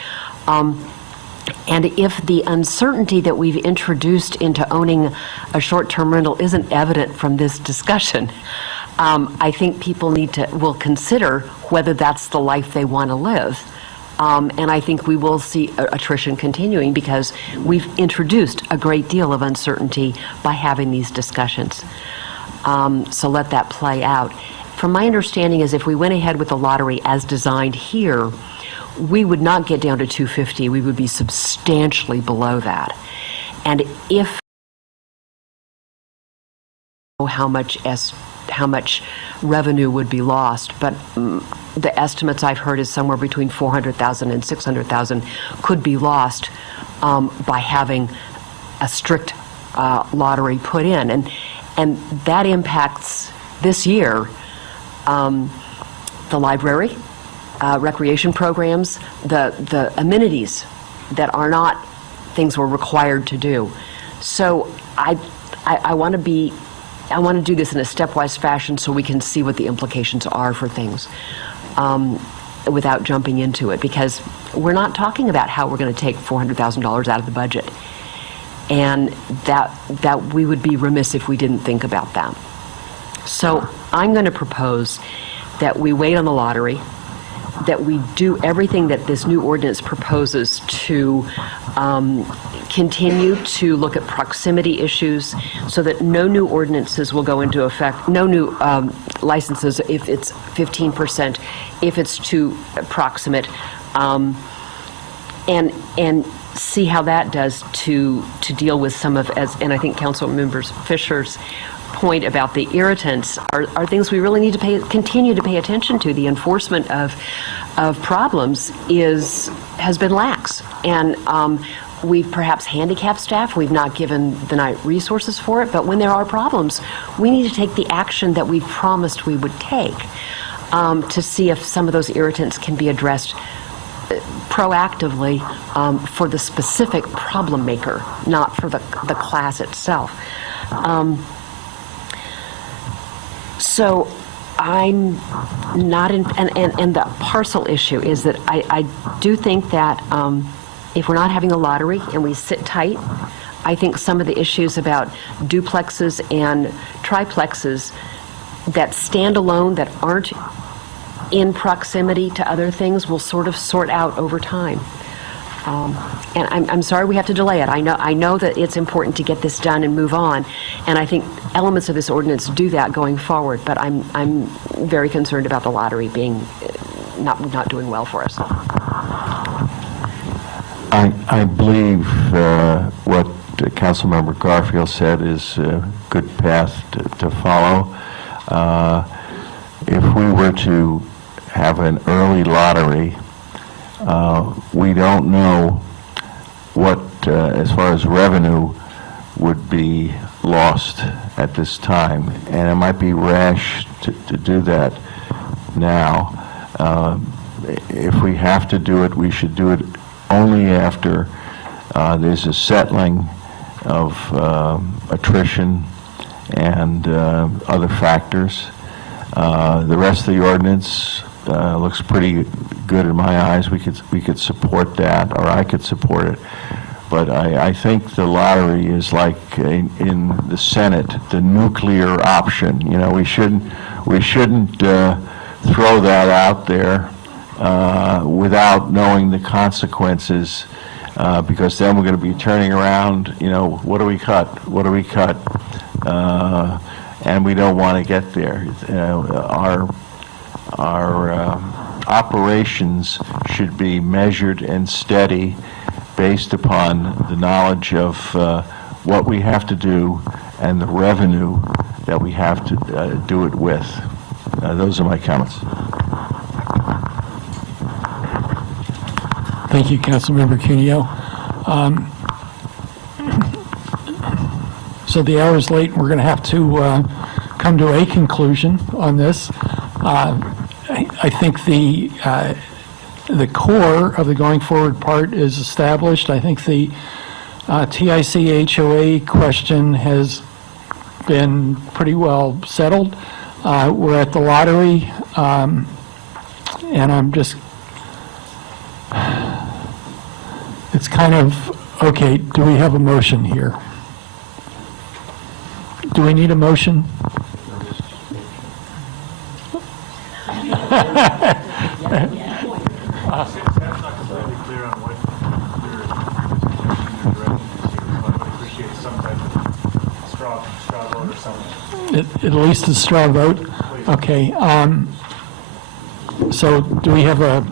And if the uncertainty that we've introduced into owning a short-term rental isn't evident from this discussion, I think people will consider whether that's the life they want to live. And I think we will see attrition continuing because we've introduced a great deal of uncertainty by having these discussions. So let that play out. From my understanding is if we went ahead with the lottery as designed here, we would not get down to 250. We would be substantially below that. And if how much revenue would be lost, but the estimates I've heard is somewhere between 400,000 and 600,000 could be lost by having a strict lottery put in, and that impacts this year the library, recreation programs, the amenities that are not things we're required to do. So I want to do this in a stepwise fashion so we can see what the implications are for things without jumping into it, because we're not talking about how we're going to take $400,000 out of the budget, and that we would be remiss if we didn't think about that. So I'm going to propose that we wait on the lottery, that we do everything that this new ordinance proposes to continue to look at proximity issues so that no new ordinances will go into effect, no new licenses if it's 15%, if it's too proximate, and see how that does to deal with some of, and I think Council Member Fisher's point about the irritants are things we really need to continue to pay attention to. The enforcement of problems has been lax, and we've perhaps handicapped staff. We've not given the night resources for it, but when there are problems, we need to take the action that we've promised we would take to see if some of those irritants can be addressed proactively for the specific problem maker, not for the class itself. So I'm not in, and the parcel issue is that I do think that if we're not having a lottery and we sit tight, I think some of the issues about duplexes and triplexes that stand alone, that aren't in proximity to other things, will sort of sort out over time. And I'm sorry we have to delay it. I know that it's important to get this done and move on, and I think elements of this ordinance do that going forward. But I'm very concerned about the lottery being not doing well for us. I believe what Councilmember Garfield said is a good path to follow. If we were to have an early lottery, we don't know what, as far as revenue, would be lost at this time, and it might be rash to do that now. If we have to do it, we should do it only after there's a settling of attrition and other factors. The rest of the ordinance looks pretty good in my eyes. We could support that, or I could support it. But I think the lottery is like in the Senate, the nuclear option. You know, we shouldn't throw that out there without knowing the consequences, because then we're going to be turning around. You know, what do we cut? What do we cut? And we don't want to get there. Our operations should be measured and steady based upon the knowledge of what we have to do and the revenue that we have to do it with. Those are my comments. Thank you, Councilmember Cuneo. So the hour's late, and we're going to have to come to a conclusion on this. I think the core of the going forward part is established. I think the TIC HOA question has been pretty well settled. We're at the lottery, and I'm just, it's kind of, okay, do we have a motion here? Do we need a motion? At least a straw vote? Okay. So do we have a...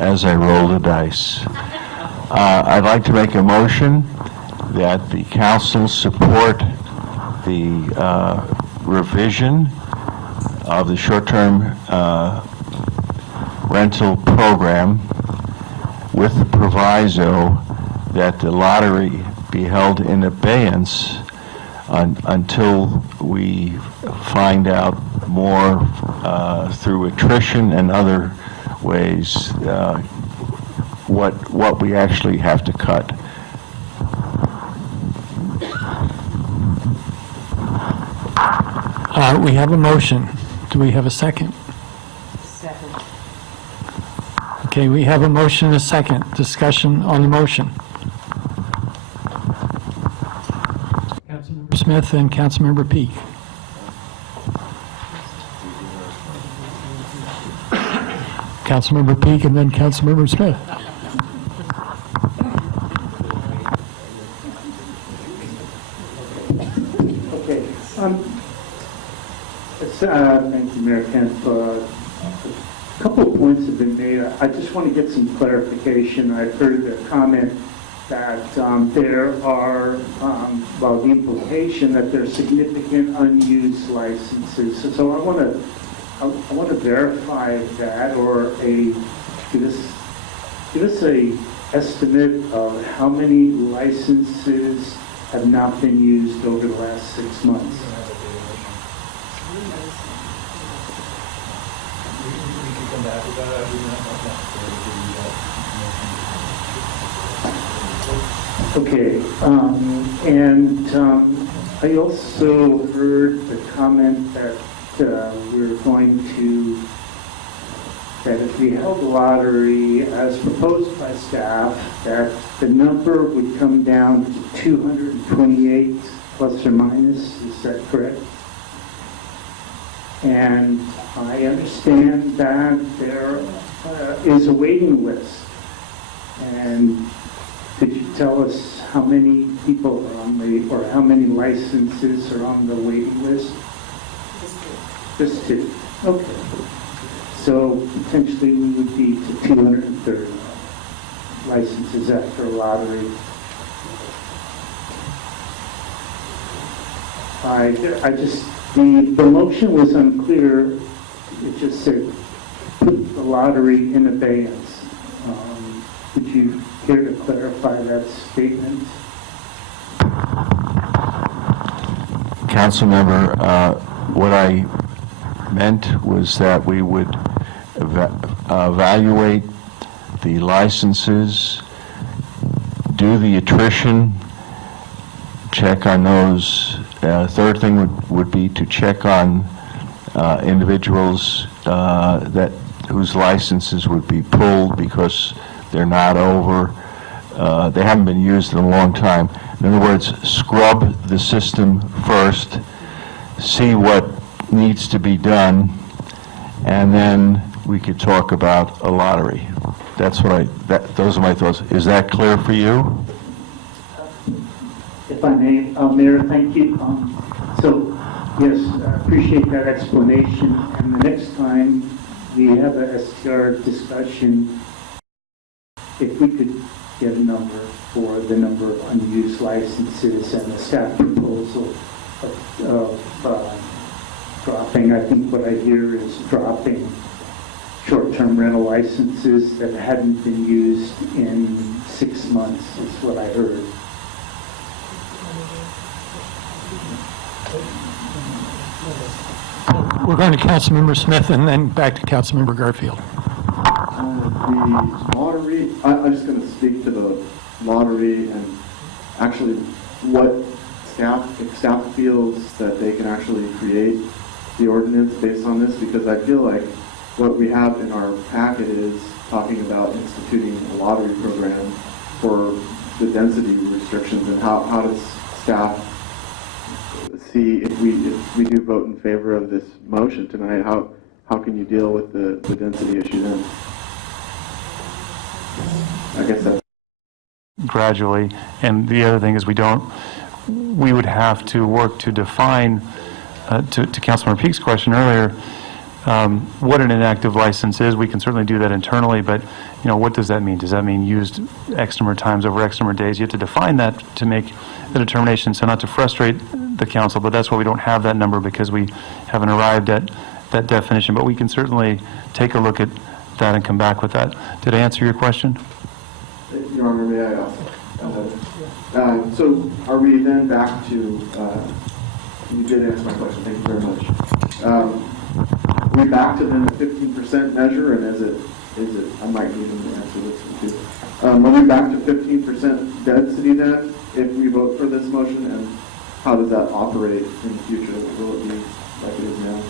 As I roll the dice, I'd like to make a motion that the council support the revision of the short-term rental program with the proviso that the lottery be held in abeyance until we find out more through attrition and other ways what we actually have to cut. We have a motion. Do we have a second? Second. Okay, we have a motion and a second. Discussion on the motion. Councilmember Smith and Councilmember Peak. Councilmember Peak and then Councilmember Smith. Okay. Thank you, Mayor Kemp. A couple of points have been made. I just want to get some clarification. I've heard the comment that there are, well, the implication that there are significant unused licenses. So I want to verify that, or give us a estimate of how many licenses have not been used over the last 6 months. Okay, I also heard the comment that we're going to, that if we held a lottery as proposed by staff, that the number would come down to 228 plus or minus. Is that correct? And I understand that there is a waiting list. And could you tell us how many people are on the, or how many licenses are on the waiting list? Just two. Okay. So potentially we would be to 230 licenses after a lottery. I just, the motion was unclear. It just said put the lottery in abeyance. Would you care to clarify that statement? Councilmember, what I meant was that we would evaluate the licenses, do the attrition, check on those. Third thing would be to check on individuals whose licenses would be pulled because they're not over, they haven't been used in a long time. In other words, scrub the system first, see what needs to be done, and then we could talk about a lottery. That's what those are my thoughts. Is that clear for you? If I may, Mayor, thank you. So, yes, I appreciate that explanation. And the next time we have a STR discussion, if we could get a number for the number of unused licenses and the staff proposal of dropping, I think what I hear is dropping short-term rental licenses that hadn't been used in 6 months, is what I heard. We're going to Councilmember Smith and then back to Councilmember Garfield. The lottery, I'm just going to speak to the lottery and actually what if staff feels that they can actually create the ordinance based on this, because I feel like what we have in our packet is talking about instituting a lottery program for the density restrictions, and how does staff see if we do vote in favor of this motion tonight, how can you deal with the density issue then? I guess that's gradually. And the other thing is we would have to work to define, to Councilmember Peak's question earlier, what an inactive license is. We can certainly do that internally, but what does that mean? Does that mean used X number of times over X number of days? You have to define that to make the determination, so not to frustrate the council, but that's why we don't have that number, because we haven't arrived at that definition. But we can certainly take a look at that and come back with that. Did I answer your question? Your Honor, may I also? So are we then back to, you did answer my question, thank you very much. Are we back to then the 15% measure, and is it, I might need him to answer this one too. Are we back to 15% density then, if we vote for this motion, and how does that operate in the future? Will it be like it is now?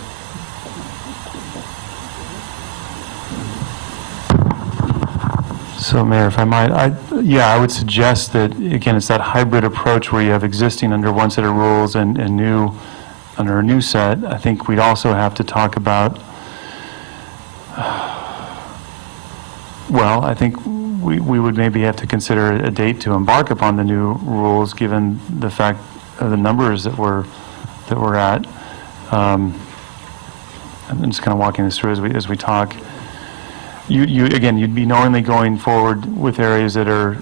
So, Mayor, if I might, I would suggest that, again, it's that hybrid approach where you have existing under one set of rules and new under a new set. I think we'd also have to talk about, well, I think we would maybe have to consider a date to embark upon the new rules, given the fact of the numbers that we're at. I'm just kind of walking this through as we talk. Again, you'd be knowingly going forward with areas that are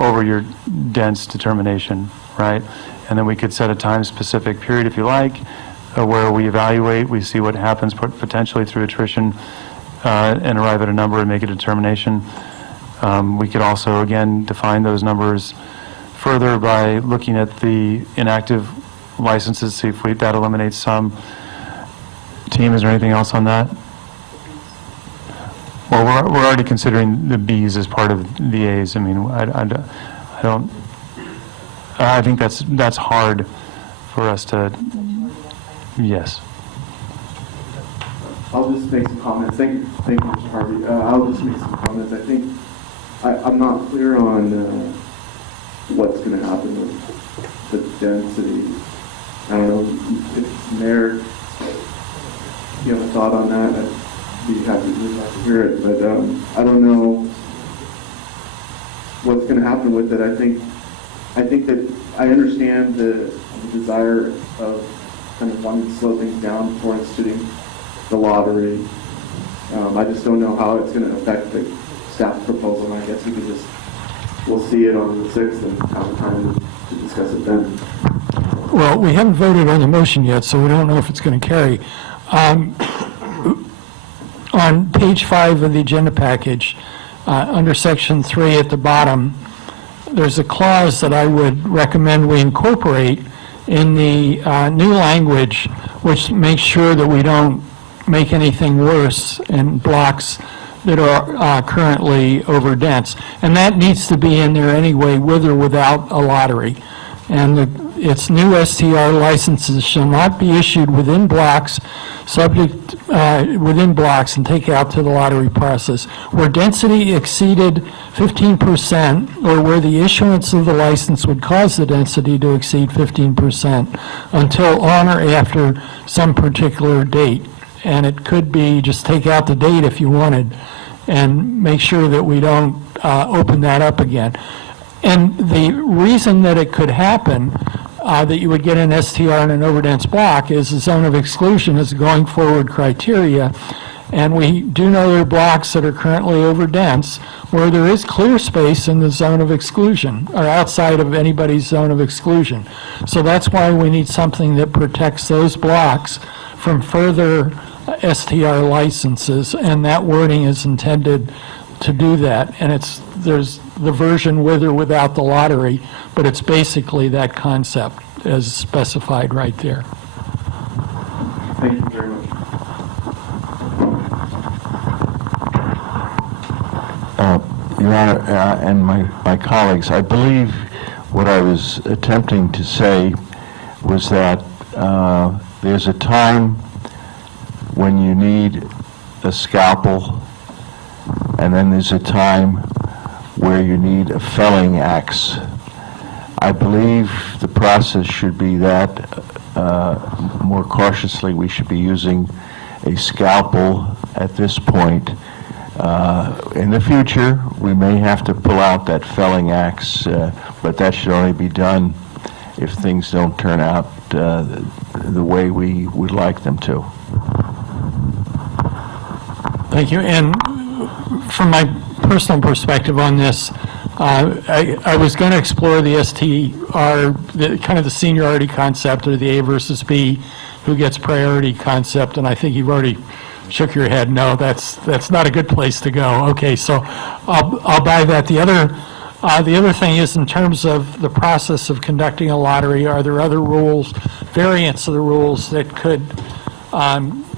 over your dense determination, right? And then we could set a time-specific period, if you like, where we evaluate, we see what happens potentially through attrition, and arrive at a number and make a determination. We could also, again, define those numbers further by looking at the inactive licenses, see if that eliminates some. Team, is there anything else on that? Well, we're already considering the Bs as part of the As. I mean, I think that's hard for us to, yes. I'll just make some comments. Thank you, Mr. Harvey. I'll just make some comments. I think I'm not clear on what's going to happen with the density. I don't know if Mayor, you have a thought on that. I'd be happy to hear it, but I don't know what's going to happen with it. I think that I understand the desire of kind of wanting to slow things down before instituting the lottery. I just don't know how it's going to affect the staff proposal. I guess we'll see it on the 6th and have time to discuss it then. Well, we haven't voted on the motion yet, so we don't know if it's going to carry. On page 5 of the agenda package, under section 3 at the bottom, there's a clause that I would recommend we incorporate in the new language, which makes sure that we don't make anything worse in blocks that are currently overdense. And that needs to be in there anyway, with or without a lottery. And its new STR licenses shall not be issued within blocks, within blocks and take out to the lottery process. Where density exceeded 15%, or where the issuance of the license would cause the density to exceed 15%, until on or after some particular date. And it could be, just take out the date if you wanted, and make sure that we don't open that up again. And the reason that it could happen, that you would get an STR in an overdense block, is the zone of exclusion is a going forward criteria. And we do know there are blocks that are currently overdense where there is clear space in the zone of exclusion, or outside of anybody's zone of exclusion. So that's why we need something that protects those blocks from further STR licenses, and that wording is intended to do that. And there's the version with or without the lottery, but it's basically that concept as specified right there. Thank you very much. Your Honor, and my colleagues, I believe what I was attempting to say was that there's a time when you need a scalpel, and then there's a time where you need a felling axe. I believe the process should be that more cautiously we should be using a scalpel at this point. In the future, we may have to pull out that felling axe, but that should only be done if things don't turn out the way we would like them to. Thank you. And from my personal perspective on this, I was going to explore the STR, kind of the seniority concept, or the A versus B, who gets priority concept, and I think you've already shook your head. No, that's not a good place to go. Okay, so I'll buy that. The other thing is, in terms of the process of conducting a lottery, are there other rules, variants of the rules that could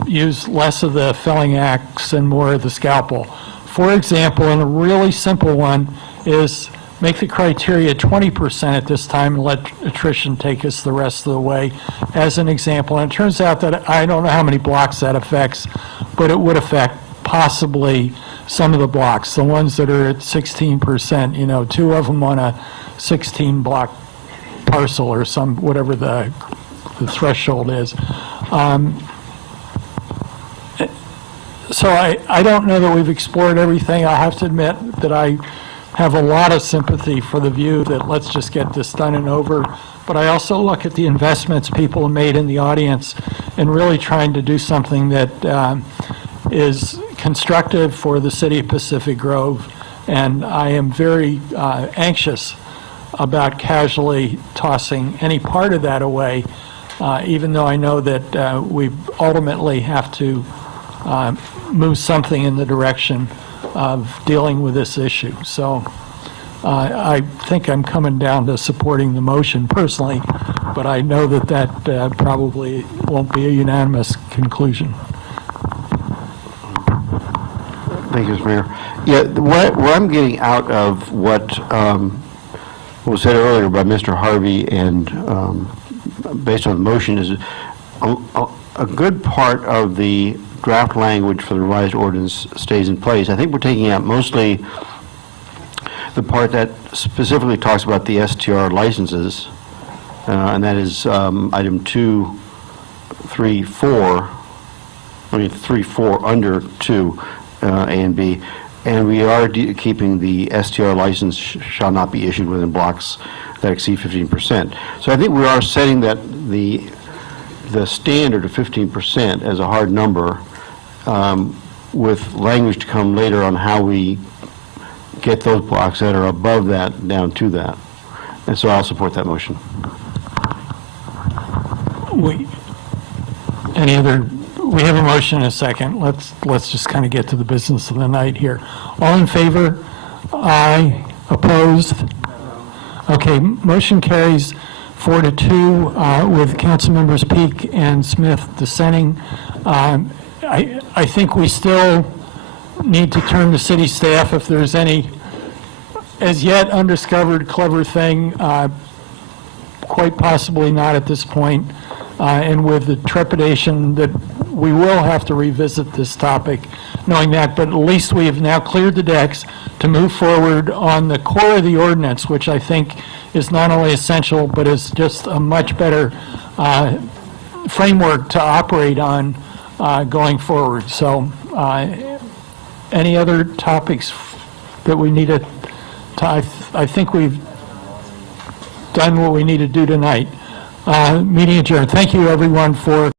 use less of the felling axe and more of the scalpel? For example, and a really simple one is make the criteria 20% at this time and let attrition take us the rest of the way, as an example. And it turns out that I don't know how many blocks that affects, but it would affect possibly some of the blocks, the ones that are at 16%, you know, 2 of them on a 16 block parcel or some, whatever the threshold is. So I don't know that we've explored everything. I have to admit that I have a lot of sympathy for the view that let's just get this done and over. But I also look at the investments people have made in the audience and really trying to do something that is constructive for the city of Pacific Grove. And I am very anxious about casually tossing any part of that away, even though I know that we ultimately have to move something in the direction of dealing with this issue. So I think I'm coming down to supporting the motion personally, but I know that that probably won't be a unanimous conclusion. Thank you, Mr. Mayor. Yeah, what I'm getting out of what was said earlier by Mr. Harvey and based on the motion is a good part of the draft language for the revised ordinance stays in place. I think we're taking out mostly the part that specifically talks about the STR licenses, and that is item 2, 3, 4, I mean 3, 4 under 2, A and B, and we are keeping the STR license shall not be issued within blocks that exceed 15%. So I think we are setting that the standard of 15% as a hard number, with language to come later on how we get those blocks that are above that down to that. And so I'll support that motion. We have a motion and a second. Let's just kind of get to the business of the night here. All in favor? Aye. Opposed? Okay, motion carries 4-2 with council members Peak and Smith dissenting. I think we still need to turn to city staff if there's any as yet undiscovered clever thing, quite possibly not at this point, and with the trepidation that we will have to revisit this topic, knowing that, but at least we have now cleared the decks to move forward on the core of the ordinance, which I think is not only essential, but is just a much better framework to operate on going forward. So any other topics that we need to, I think we've done what we need to do tonight. Meeting adjourned. Thank you, everyone, for